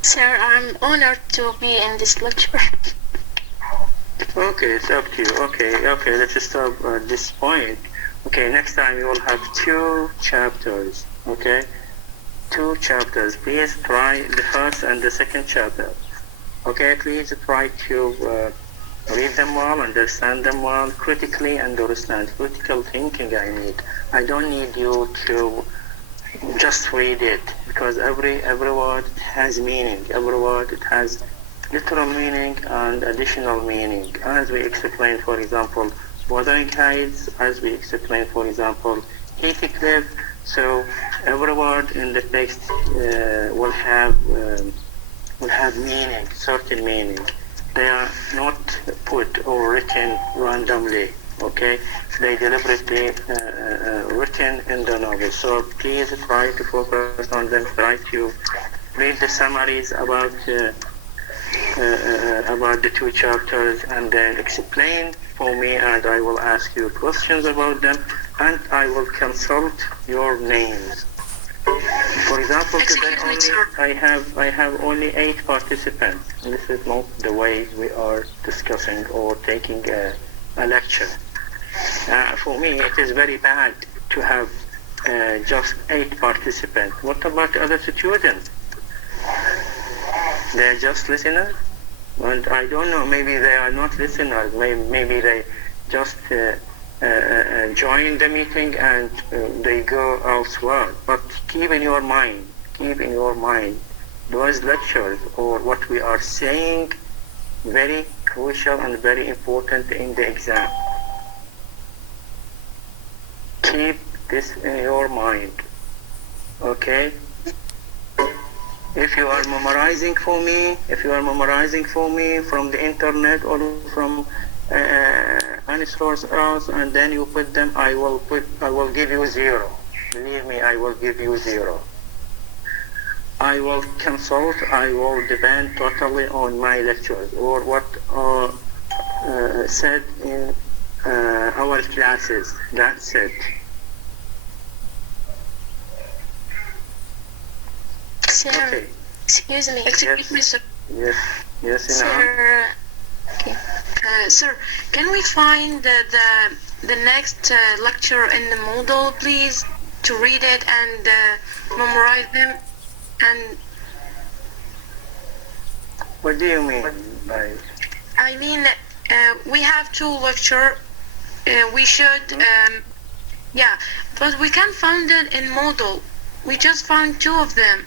Sir, I'm honored to be in this lecture. Okay, it's up to you. Okay, let's stop at this point. Okay, next time you will have 2 chapters. Okay, 2 chapters. Please try the first and the second chapter. Okay, please try to read them well, understand them well, critically understand. Critical thinking I need. I don't need you to just read it, because every word has meaning. Every word it has literal meaning and additional meaning. As we explained, for example, wuthering heights, as we explained, for example, heaty cliff. So every word in the text will have meaning, certain meaning. They are not put or written randomly. Okay, they deliberately written in the novel. So please try to focus on them. Try to read the summaries about the 2 chapters, and then explain for me, and I will ask you questions about them, and I will consult your names. For example, today I have only 8 participants. This is not the way we are discussing or taking a lecture. For me, it is very bad to have just 8 participants. What about the other students? They are just listeners? And I don't know, maybe they are not listeners. Maybe they just join the meeting and they go elsewhere. But keep in your mind, those lectures or what we are saying, very crucial and very important in the exam. Keep this in your mind, okay? If you are memorizing for me from the internet or from any source else, and then you put them, I will give you 0. Believe me, I will give you 0. I will depend totally on my lectures or what are said in our classes. That's it. Sir, Okay. excuse me, sir. Yes, Sir, okay. Sir, can we find the next lecture in the model, please, to read it and memorize them? And what do you mean by? I mean, we have 2 lecture. We should, yeah, but we can't find it in model. We just found 2 of them.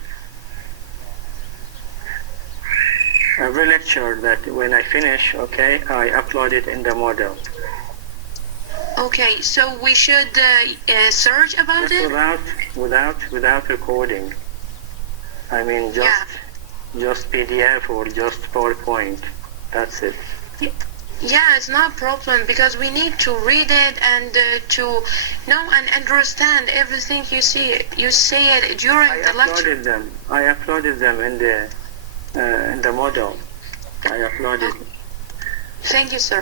Every lecture that when I finish, okay, I upload it in the model. Okay, so we should search about But it? without recording. I mean, just PDF or just PowerPoint. That's it. Yeah, it's not a problem because we need to read it and to know and understand everything you see. You say it during the lecture. I uploaded them in the model. I uploaded. Thank you, sir.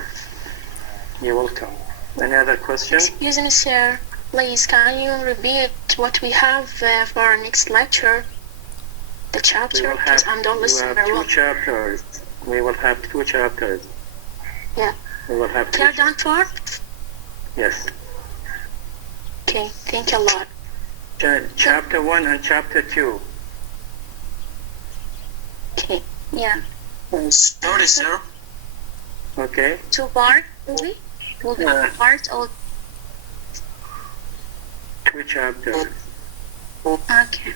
You're welcome. Any other questions? Excuse me, sir. Please, can you repeat what we have for our next lecture? The chapter, because I don't listen very well. Chapters. We will have 2 chapters. Yeah. We will have 2 Clear down for? Yes. Okay, thank you a lot. Chapter 1 and chapter 2. Okay. Yeah. Sorry, sir. Okay. 2 part, will be 2 part or 2 chapters. okay.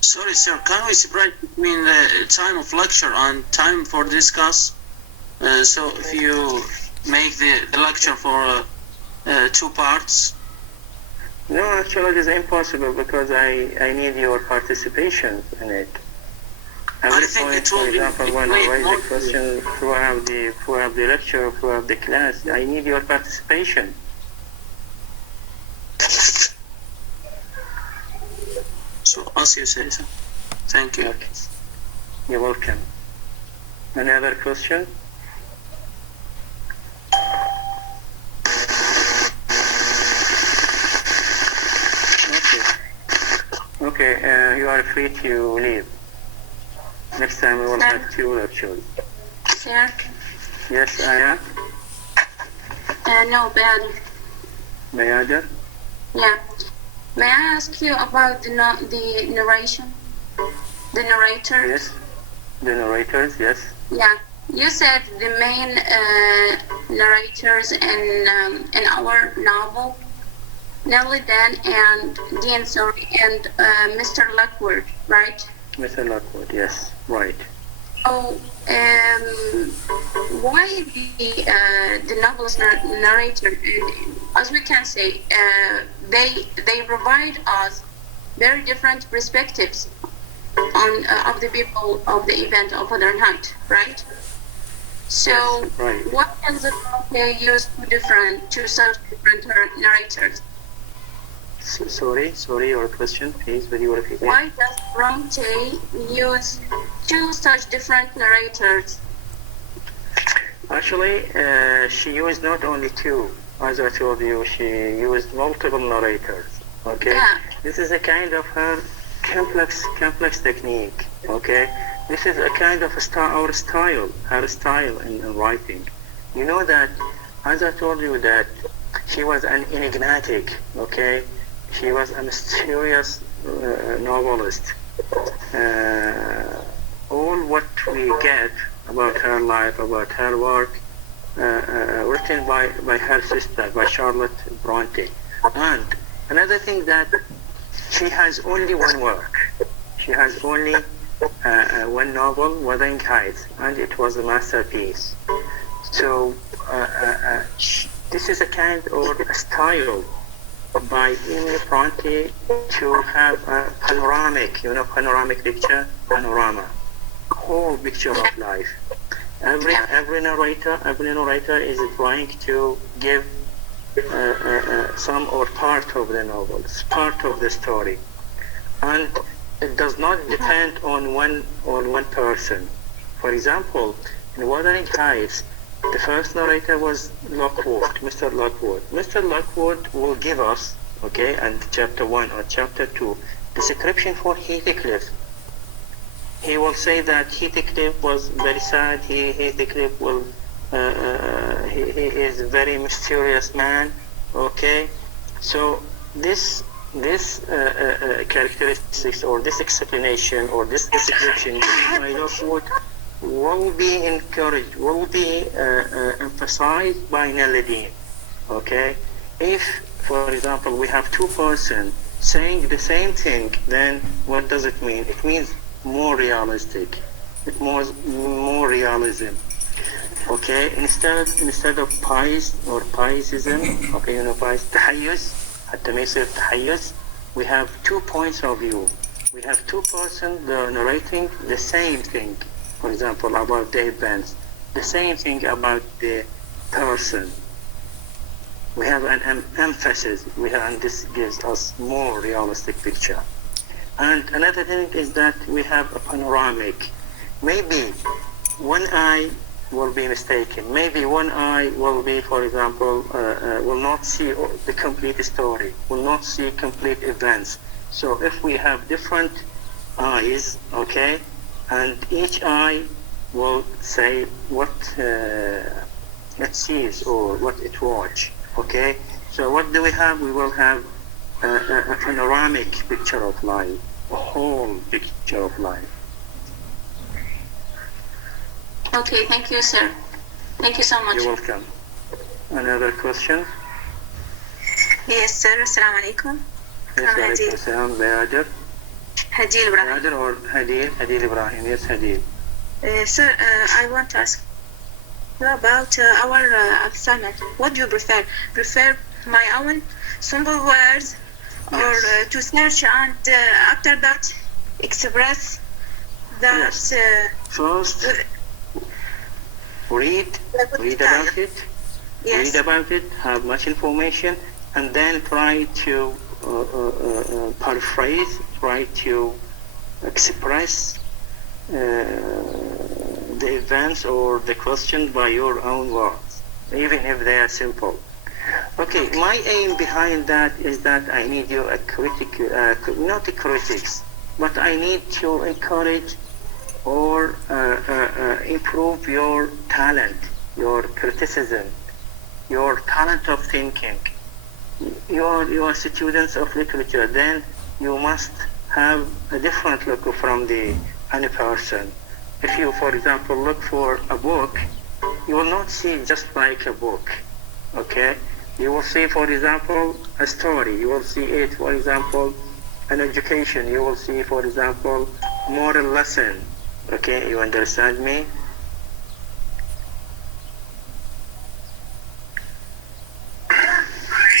Sorry, sir. Can we separate between the time of lecture and time for discuss? So if you make the lecture for 2 parts. No, actually it is impossible because I need your participation in it. Every I think point, it will for be example, when I raise more the question throughout the lecture, throughout the class, I need your participation. So as you say, sir. Thank you. Okay. You're welcome. Any other question? Okay, you are free to leave. Next time we will have 2 lectures. Sir? Yes, Aya? No, bad. Mayada? Yeah. May I ask you about the narration? The narrator? Yes. The narrators, yes. Yeah. You said the main narrators in our novel, Nellie Dan and Dean, sorry, and Mr. Lockwood, right? Mr. Lockwood, yes, right. Oh, why the novelist narrator, as we can say, they provide us very different perspectives on of the people of the event of Wuthering Heights, right? So, Yes, right. what does the book use to such different narrators? Sorry, your question, please, will you repeat it? Why does Bronte use 2 such different narrators? Actually, she used not only 2. As I told you, she used multiple narrators. Okay, Yeah. This is a kind of her complex technique. Okay, this is a kind of her style in writing. You know that, as I told you, that she was an enigmatic. Okay, she was a mysterious novelist. All what we get about her life, about her work, written by her sister, by Charlotte Bronte. And another thing that she has only one work. She has only one novel, Wuthering Heights, and it was a masterpiece. So this is a kind of a style by Emily Bronte to have a panoramic picture, whole picture of life. Every narrator is trying to give some or part of the novel, part of the story, and it does not depend on one person. For example, in Wuthering Heights, the first narrator was Lockwood, Mr. Lockwood. Mr. Lockwood will give us, okay, and chapter 1 or chapter 2, description for Heathcliff. He will say that Heathcliff was very sad. Heathcliff will he is a very mysterious man. Okay, so this characteristics or this explanation or this description by Lockwood will be encouraged, will be emphasized by Nellie Dean. Okay, if, for example, we have 2 persons saying the same thing, then what does it mean? It means more realistic. It more realism. Okay, instead of bias or biasism, okay, bias, تحيز, حتى ما يصير تحيز, we have 2 points of view. We have 2 persons narrating the same thing. For example, about the events, the same thing about the person. We have an emphasis. And this gives us more realistic picture. And another thing is that we have a panoramic. Maybe one eye will be mistaken. Maybe one eye will be, for example, will not see the complete story, will not see complete events. So if we have different eyes, okay, and each eye will say what it sees or what it watch, okay. So what do we have? We will have a panoramic picture of life, a whole picture of life. Okay, thank you, sir. Thank you so much. You're welcome. Another question? Yes, sir. Assalamu alaikum. Yes, alaikum salam. Bayadir? Hadil Ibrahim. Bayadir or Hadil Ibrahim? Yes, Hadil. Sir, I want to ask you about our assignment. What do you prefer? Prefer my own simple words or to search and after that express that First, read about it, yes. read about it, have much information, and then try to paraphrase, try to express the events or the question by your own words, even if they are simple. Okay, my aim behind that is that I need you a critic, not a critics, but I need to encourage or improve your talent, your criticism, your talent of thinking. You are students of literature, then you must have a different look from any person. If you, for example, look for a book, you will not see just like a book, okay? You will see, for example, a story. You will see it, for example, an education. You will see, for example, moral lesson. Okay, you understand me?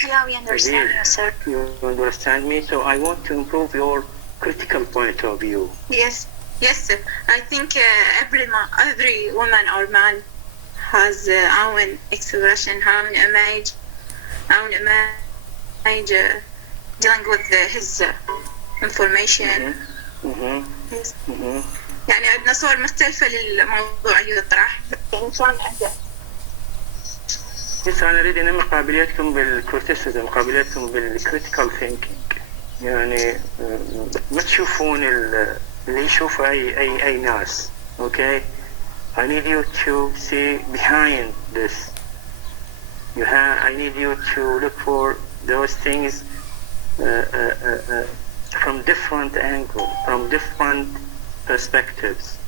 Yeah, we understand you, sir. You understand me? So I want to improve your critical point of view. Yes, sir. I think every woman or man has own expression, own image, dealing with his information. Yes. يعني عندنا صور مختلفة للموضوع يطرح. إن شاء الله أبدأ. بس أنا أريد أنمي قابليتكم بالكريتيسيزم، قابليتكم بالكريتيكال ثينكينج. يعني ما تشوفون اللي يشوفه أي ناس. Okay? I need you to see behind this. I need you to look for those things from different angles, from different perspectives.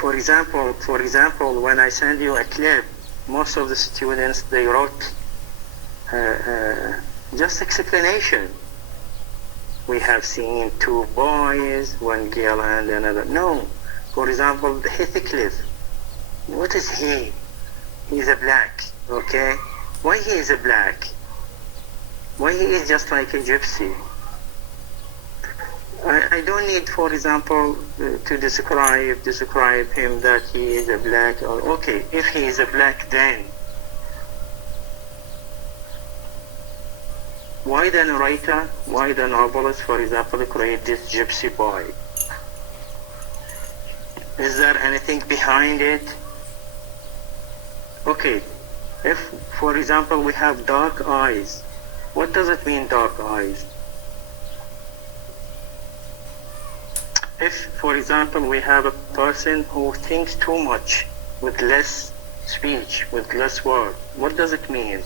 For example, when I send you a clip, most of the students, they wrote just explanation. We have seen two boys, one girl and another. No, for example, Heathcliff. What is he? He's a black, okay? Why he is a black? Why he is just like a gypsy? I don't need, for example, to describe him that he is a black. Or okay, if he is a black, then why the narrator, why the novelist, for example, create this gypsy boy? Is there anything behind it? Okay, if, for example, we have dark eyes, what does it mean, dark eyes? If, for example, we have a person who thinks too much with less speech, with less word, what does it mean?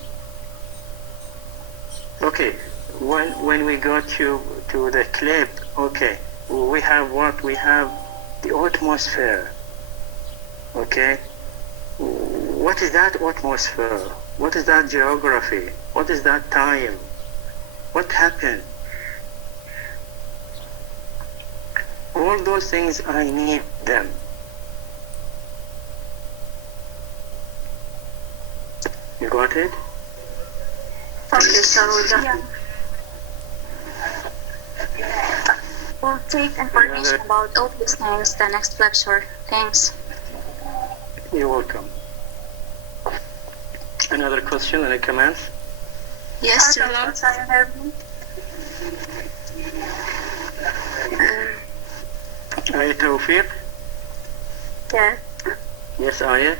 Okay, when we go to the clip, okay, we have what? We have the atmosphere, okay? What is that atmosphere? What is that geography? What is that time? What happened? All those things, I need them. You got it? Okay, so we'll take information about all these things the next lecture. Thanks. You're welcome. Another question, any comments? Yes, sir. Aya Tawfiq? Yes. Yes, Aya?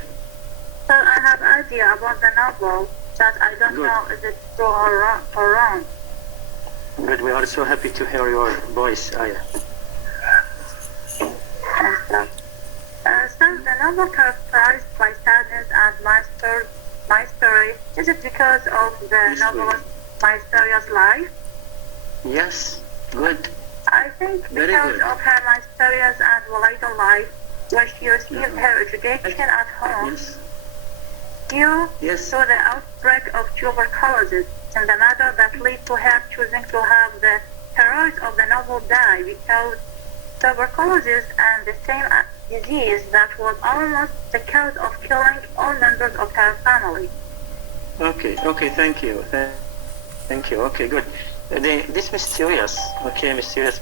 So I have idea about the novel that I don't Good. know is it true or wrong. Good, we are so happy to hear your voice, Aya. And so the novel characterized by sadness and mystery. Is it because of the Mystery. novelist mysterious life? Yes, good. I think Very because good. of her mysterious and volatile life, where she received her education at home, Yes, due yes, to the outbreak of tuberculosis and the matter that led to her choosing to have the heroes of the novel die because tuberculosis and the same disease that was almost the cause of killing all members of her family. okay, thank you. Thank you, okay, good. This mysterious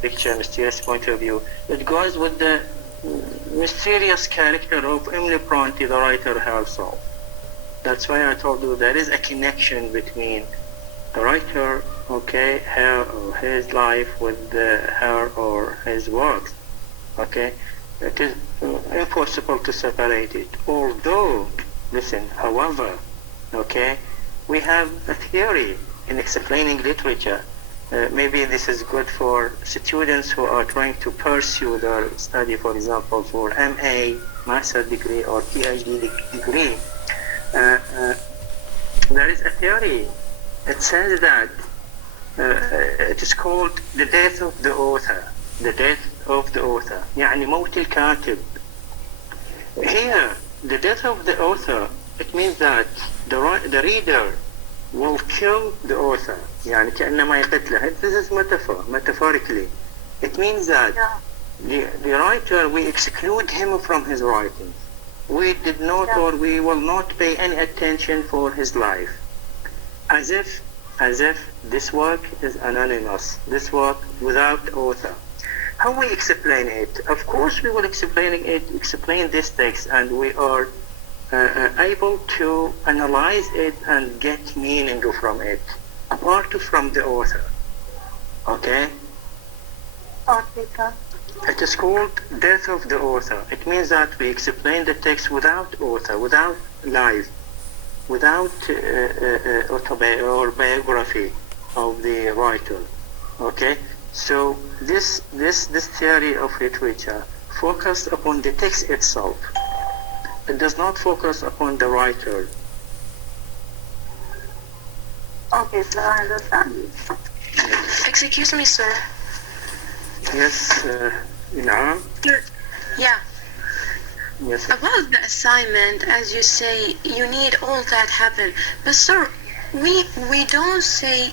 picture, mysterious point of view, it goes with the mysterious character of Emily Bronte, the writer herself. That's why I told you there is a connection between the writer, okay, her or his life with her or his works, okay. It is impossible to separate it. Although, listen, however, okay, we have a theory in explaining literature. Maybe this is good for students who are trying to pursue their study, for example, for MA, master degree, or PhD degree. There is a theory. It says that it is called the death of the author. The death of the author. يعني موت الكاتب. Here, the death of the author, it means that the reader will kill the author. يعني كأنما يقتله. This is metaphorically. It means that the writer, we exclude him from his writing. We did not or we will not pay any attention for his life. As if this work is anonymous. This work without author. How we explain it? Of course we will explain this text, and we are able to analyze it and get meaning from it, apart from the author. Okay? It is called death of the author. It means that we explain the text without author, without life, without autobiography of the writer. Okay? So this theory of literature focuses upon the text itself. It does not focus upon the writer. Okay, so I understand. Excuse me, sir. Yes, نعم. Yeah. Yes. About the assignment, as you say, you need all that happen. But sir, we don't say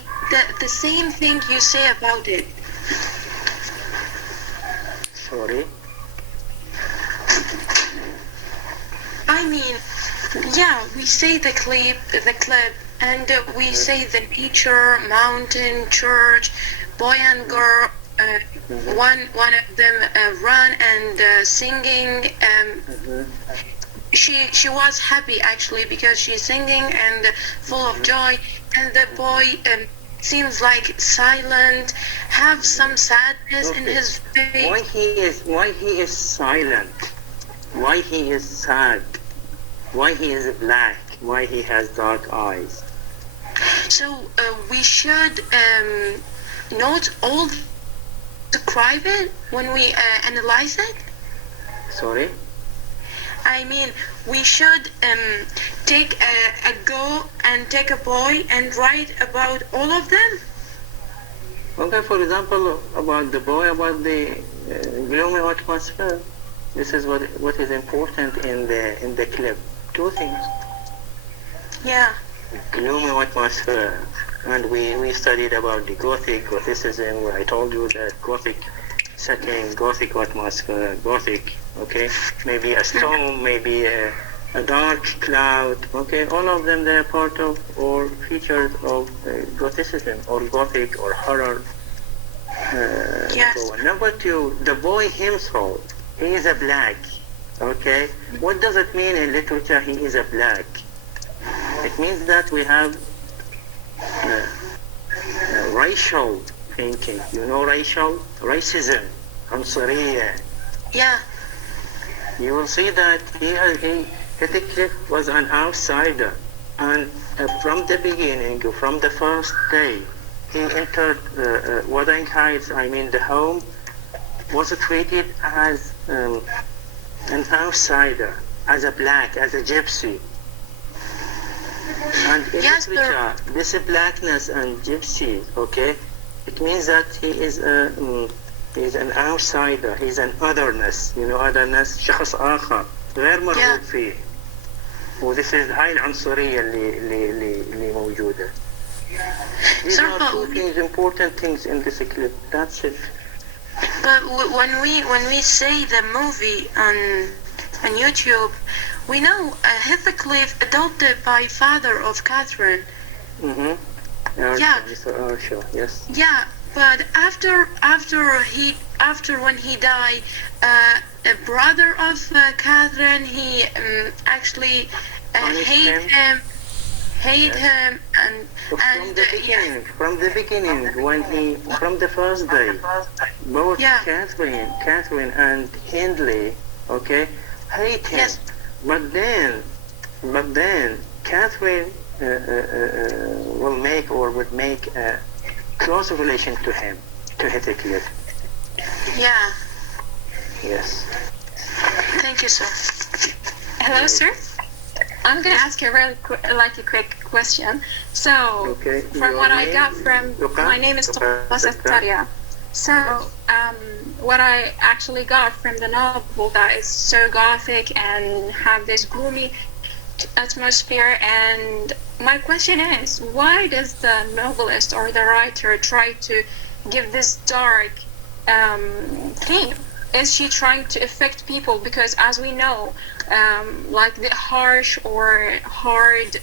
the same thing you say about it. Sorry. I mean, yeah, we say the clip, and we say the nature, mountain, church, boy and girl. One of them run and singing. She was happy actually because she's singing and full of joy, and the boy seems like silent, have some sadness in his face. Why he is silent? Why he is sad? Why he is black? Why he has dark eyes? So we should note all describe it when we analyze it. Sorry? I mean, we should take a go and take a boy and write about all of them. Okay, for example, about the boy, about the gloomy atmosphere. This is what is important in the clip. Two things. Yeah. Gloomy atmosphere. And we studied about the Gothicism, where I told you that Gothic setting, Gothic atmosphere, Gothic, okay? Maybe a storm, maybe a dark cloud, okay? All of them, they're part of or features of Gothicism or Gothic or horror. Yes. So, number two, the boy himself, he is a black, okay? What does it mean in literature, he is a black? It means that we have racial thinking. You know racism, عنصرية, Yeah. You will see that Heathcliff was an outsider, and from the beginning, from the first day, he entered Wuthering Heights, I mean the home, was treated as an outsider, as a black, as a gypsy. And in Yes, literature, this blackness and gypsy, okay, it means that he is an outsider, he's an otherness, you know, otherness, شخص آخر غير مرغوب فيه. وthis is هاي العنصرية اللي موجودة. These are two things, important things in this clip. That's it. But when we say the movie on YouTube, we know Heathcliff adopted by father of Catherine. Yeah. Mr. Arshaw, yes. Yeah, but after when he died, a brother of Catherine, he actually hate him, and from the beginning, from the first day, both Catherine and Hindley, okay, hate him. Yes. But then Catherine would make a close relation to him, to Heathcliff. Yeah. Yes. Thank you, sir. Hello, sir. I'm going to ask you a really quick question. So, from what I got from, my name is Taria. So, what I actually got from the novel that is so gothic and have this gloomy atmosphere, and my question is, why does the novelist or the writer try to give this dark theme? Is she trying to affect people? Because as we know, like the harsh or hard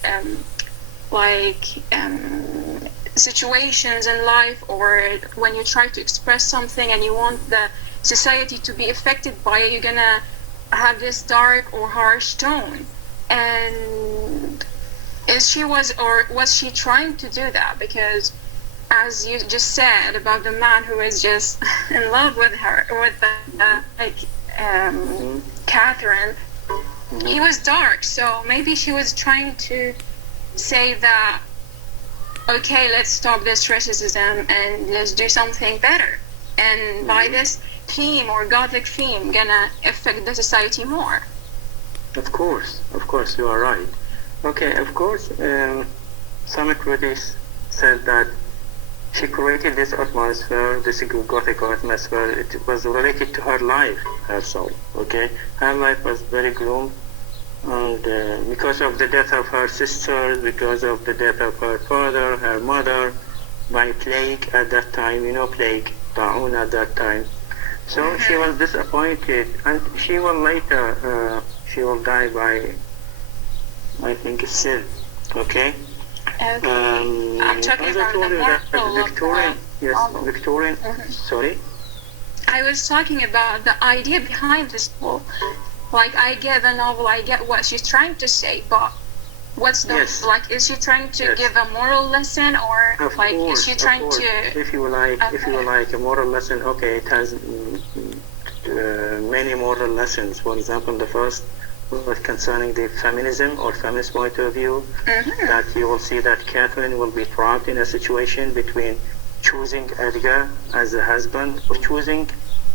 situations in life, or when you try to express something and you want the society to be affected by it, you're gonna have this dark or harsh tone. And was she trying to do that? Because as you just said about the man who is just in love with her, with Catherine, he was dark, so maybe she was trying to say that, okay, let's stop this racism and let's do something better, and by this theme or gothic theme gonna affect the society more. Of course, you are right. Okay, of course, some critics said that she created this atmosphere, this gothic atmosphere. It was related to her life, her soul. Okay, her life was very gloom, and because of the death of her sisters, because of the death of her father, her mother, by plague at that time, plague, ta'un at that time. So she was disappointed, and she will later, she will die by, I think, sin. Okay. I'm talking about the Victorian. Sorry. I was talking about the idea behind this book. Like, I get the novel, I get what she's trying to say, but what's the is she trying to give a moral lesson, or is she trying to? If you like a moral lesson, okay, it has many moral lessons. For example, the first was concerning the feminism or feminist point of view, that you will see that Catherine will be trapped in a situation between choosing Edgar as a husband or choosing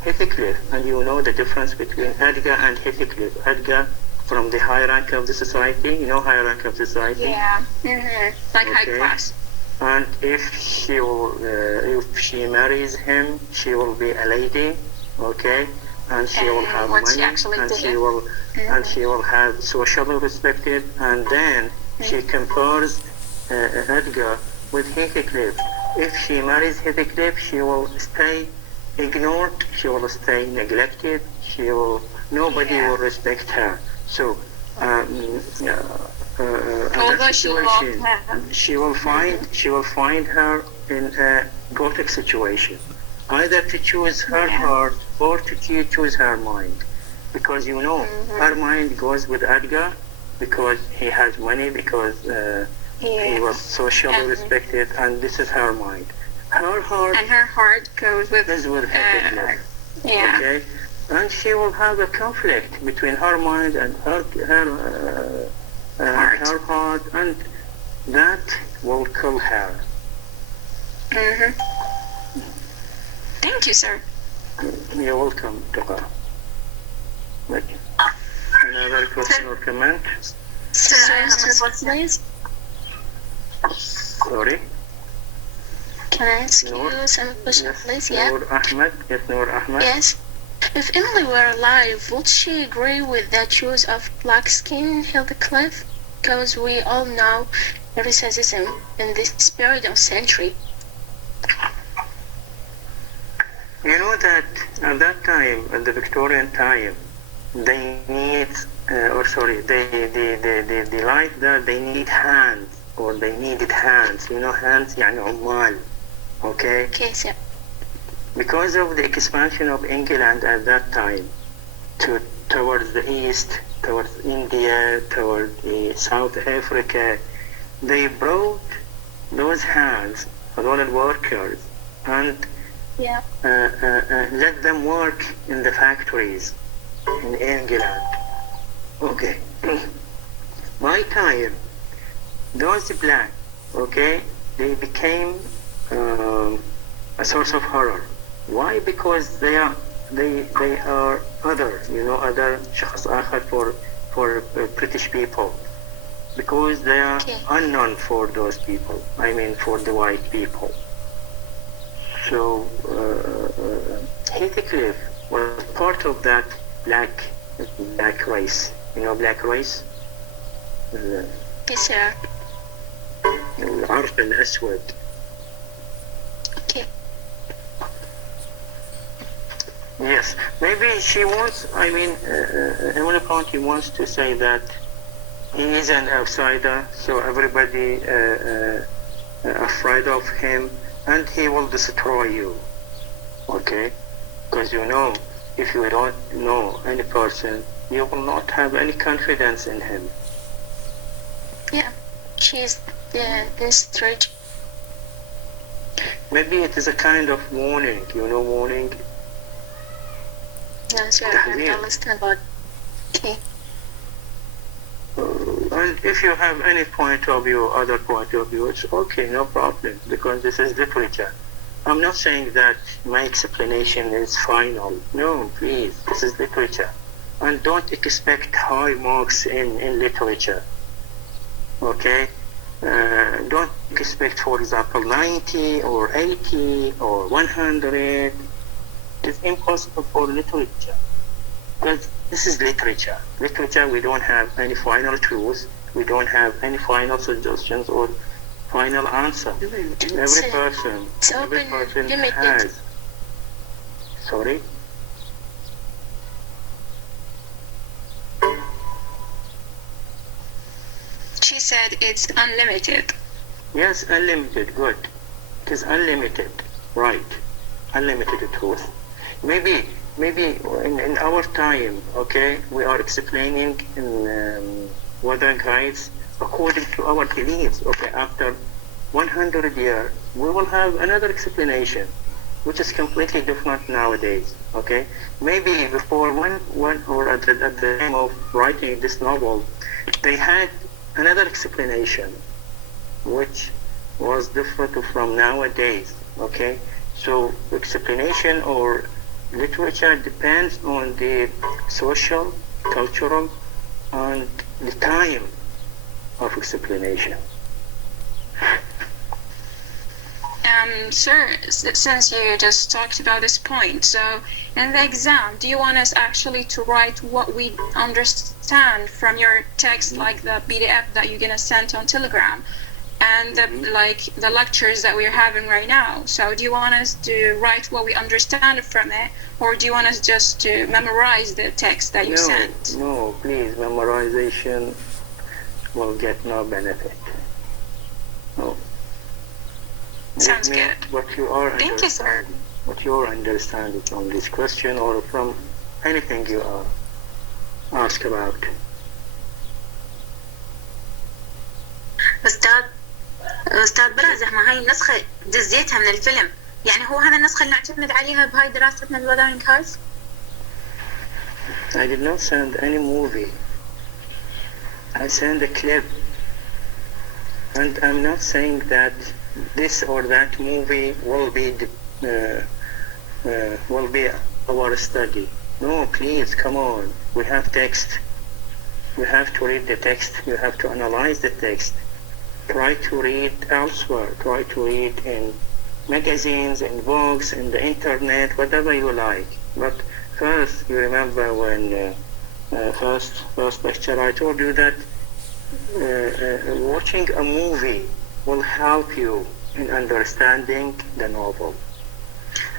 Heathcliff, and you know the difference between Edgar and Heathcliff. Edgar from the high rank of the society, high rank of society. Yeah, like high class. And if she marries him, she will be a lady, okay, and she will have money, and she will have socially respected, and then she compares Edgar with Heathcliff. If she marries Heathcliff, she will stay ignored, she will stay neglected, nobody will respect her. So although she will find her in a gothic situation, either to choose her heart or to choose her mind, because her mind goes with Edgar because he has money, because he was socially respected, and this is her mind. Her heart goes with Heathcliff. Okay, and she will have a conflict between her mind and her heart, and that will kill her. Thank you, sir. You're welcome, Tuqa. Another question or comment? Sir, please. Sorry? Can I ask you some question, Yes, please? Yeah. Noor Ahmed. Yes, Noor Ahmed. Yes. If Emily were alive, would she agree with the choice of black skin, Cliff? Because we all know racism in this period of century. You know that at that time, at the Victorian time, they need, they like that they need hands, or they needed hands. You know, hands, يعني عمال. Okay? Okay, sir. Because of the expansion of England at that time towards the east, towards India, towards South Africa, they brought those hands, those workers, and let them work in the factories in England. Okay. My time, those black, okay, they became a source of horror. Why? Because they are other, you know, other شخص آخر for British people, because they are unknown for those people. I mean, for the white people. So Heathcliff was part of that black race. You know, black race. Yes, sir. العرق الأسود. Okay. Yes, maybe she wants, I mean, Emily Conti wants to say that he is an outsider, so everybody afraid of him, and he will destroy you, okay? Because you know, if you don't know any person, you will not have any confidence in him. Yeah, she's in street. Maybe it is a kind of warning, you know, warning. No, sir, I don't understand about. Okay. And if you have any point of view, other point of view, it's okay, no problem, because this is literature. I'm not saying that my explanation is final. No, please, this is literature. And don't expect high marks in literature, okay? Don't expect, for example, 90 or 80 or 100. It's impossible for literature, because this is literature. Literature, we don't have any final truth, we don't have any final suggestions or final answer. Every person has. Sorry? She said it's unlimited. Yes, unlimited, good. It is unlimited, right. Unlimited truth. Maybe in our time, okay, we are explaining in wuthering heights according to our beliefs. Okay, after 100 years, we will have another explanation, which is completely different nowadays. Okay, maybe before one or at the time of writing this novel, they had another explanation, which was different from nowadays. Okay, so explanation or literature depends on the social, cultural, and the time of explanation. Sir, since you just talked about this point, so in the exam, do you want us actually to write what we understand from your text, like the PDF that you're gonna send on Telegram, and like the lectures that we're having right now? So do you want us to write what we understand from it, or do you want us just to memorize the text that you sent? No, please, memorization will get no benefit. No. Sounds good. What you are Thank you, sir. What you are understanding from this question or from anything you are asked about. أستاذ برازة، ما هاي النسخة جزيتها من الفيلم، يعني هو هذا النسخة اللي نعتمد عليها بهاي دراستنا الوذرينج هايز؟ I did not send any movie. I sent a clip. And I'm not saying that this or that movie will be our study. No, please, come on. We have text. You have to read the text. You have to analyze the text. Try to read elsewhere. Try to read in magazines, in books, in the internet, whatever you like. But first, you remember when first lecture I told you that watching a movie will help you in understanding the novel.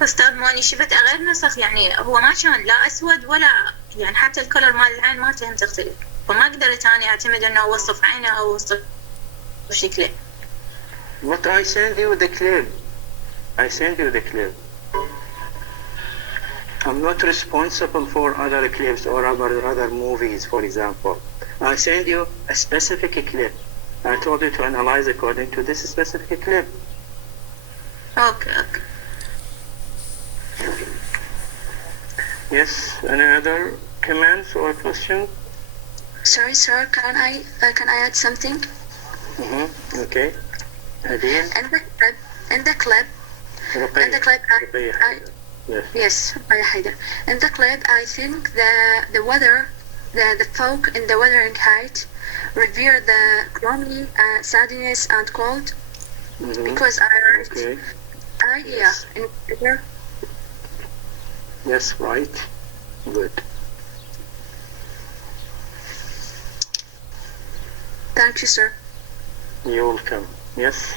أستاذ ماني شفت غير نسخ يعني هو ما كان لا أسود ولا يعني حتى الكلر مال العين ما تختلف فما قدرت أنا أعتمد إنه أوصف عينه أو أوصف شكله. But I send you the clip. I send you the clip. I'm not responsible for other clips or other movies, for example. I send you a specific clip. I told you to analyze according to this specific clip. Okay. Yes, any other comments or questions? Sorry, sir, can I add something? Okay. Adil? In the clip, yes, in the clip, I think the weather, the folk in the Wuthering Heights revere the gloomy sadness and cold because I heard Yes. in there. Yes, right. Good. Thank you, sir. You're welcome. Yes.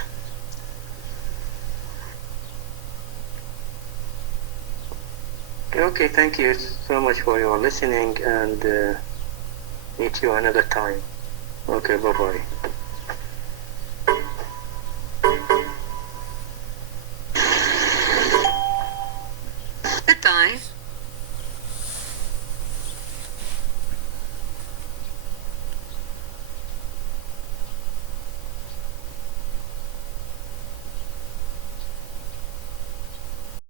Okay, thank you so much for your listening and meet you another time. Okay, bye-bye. Goodbye.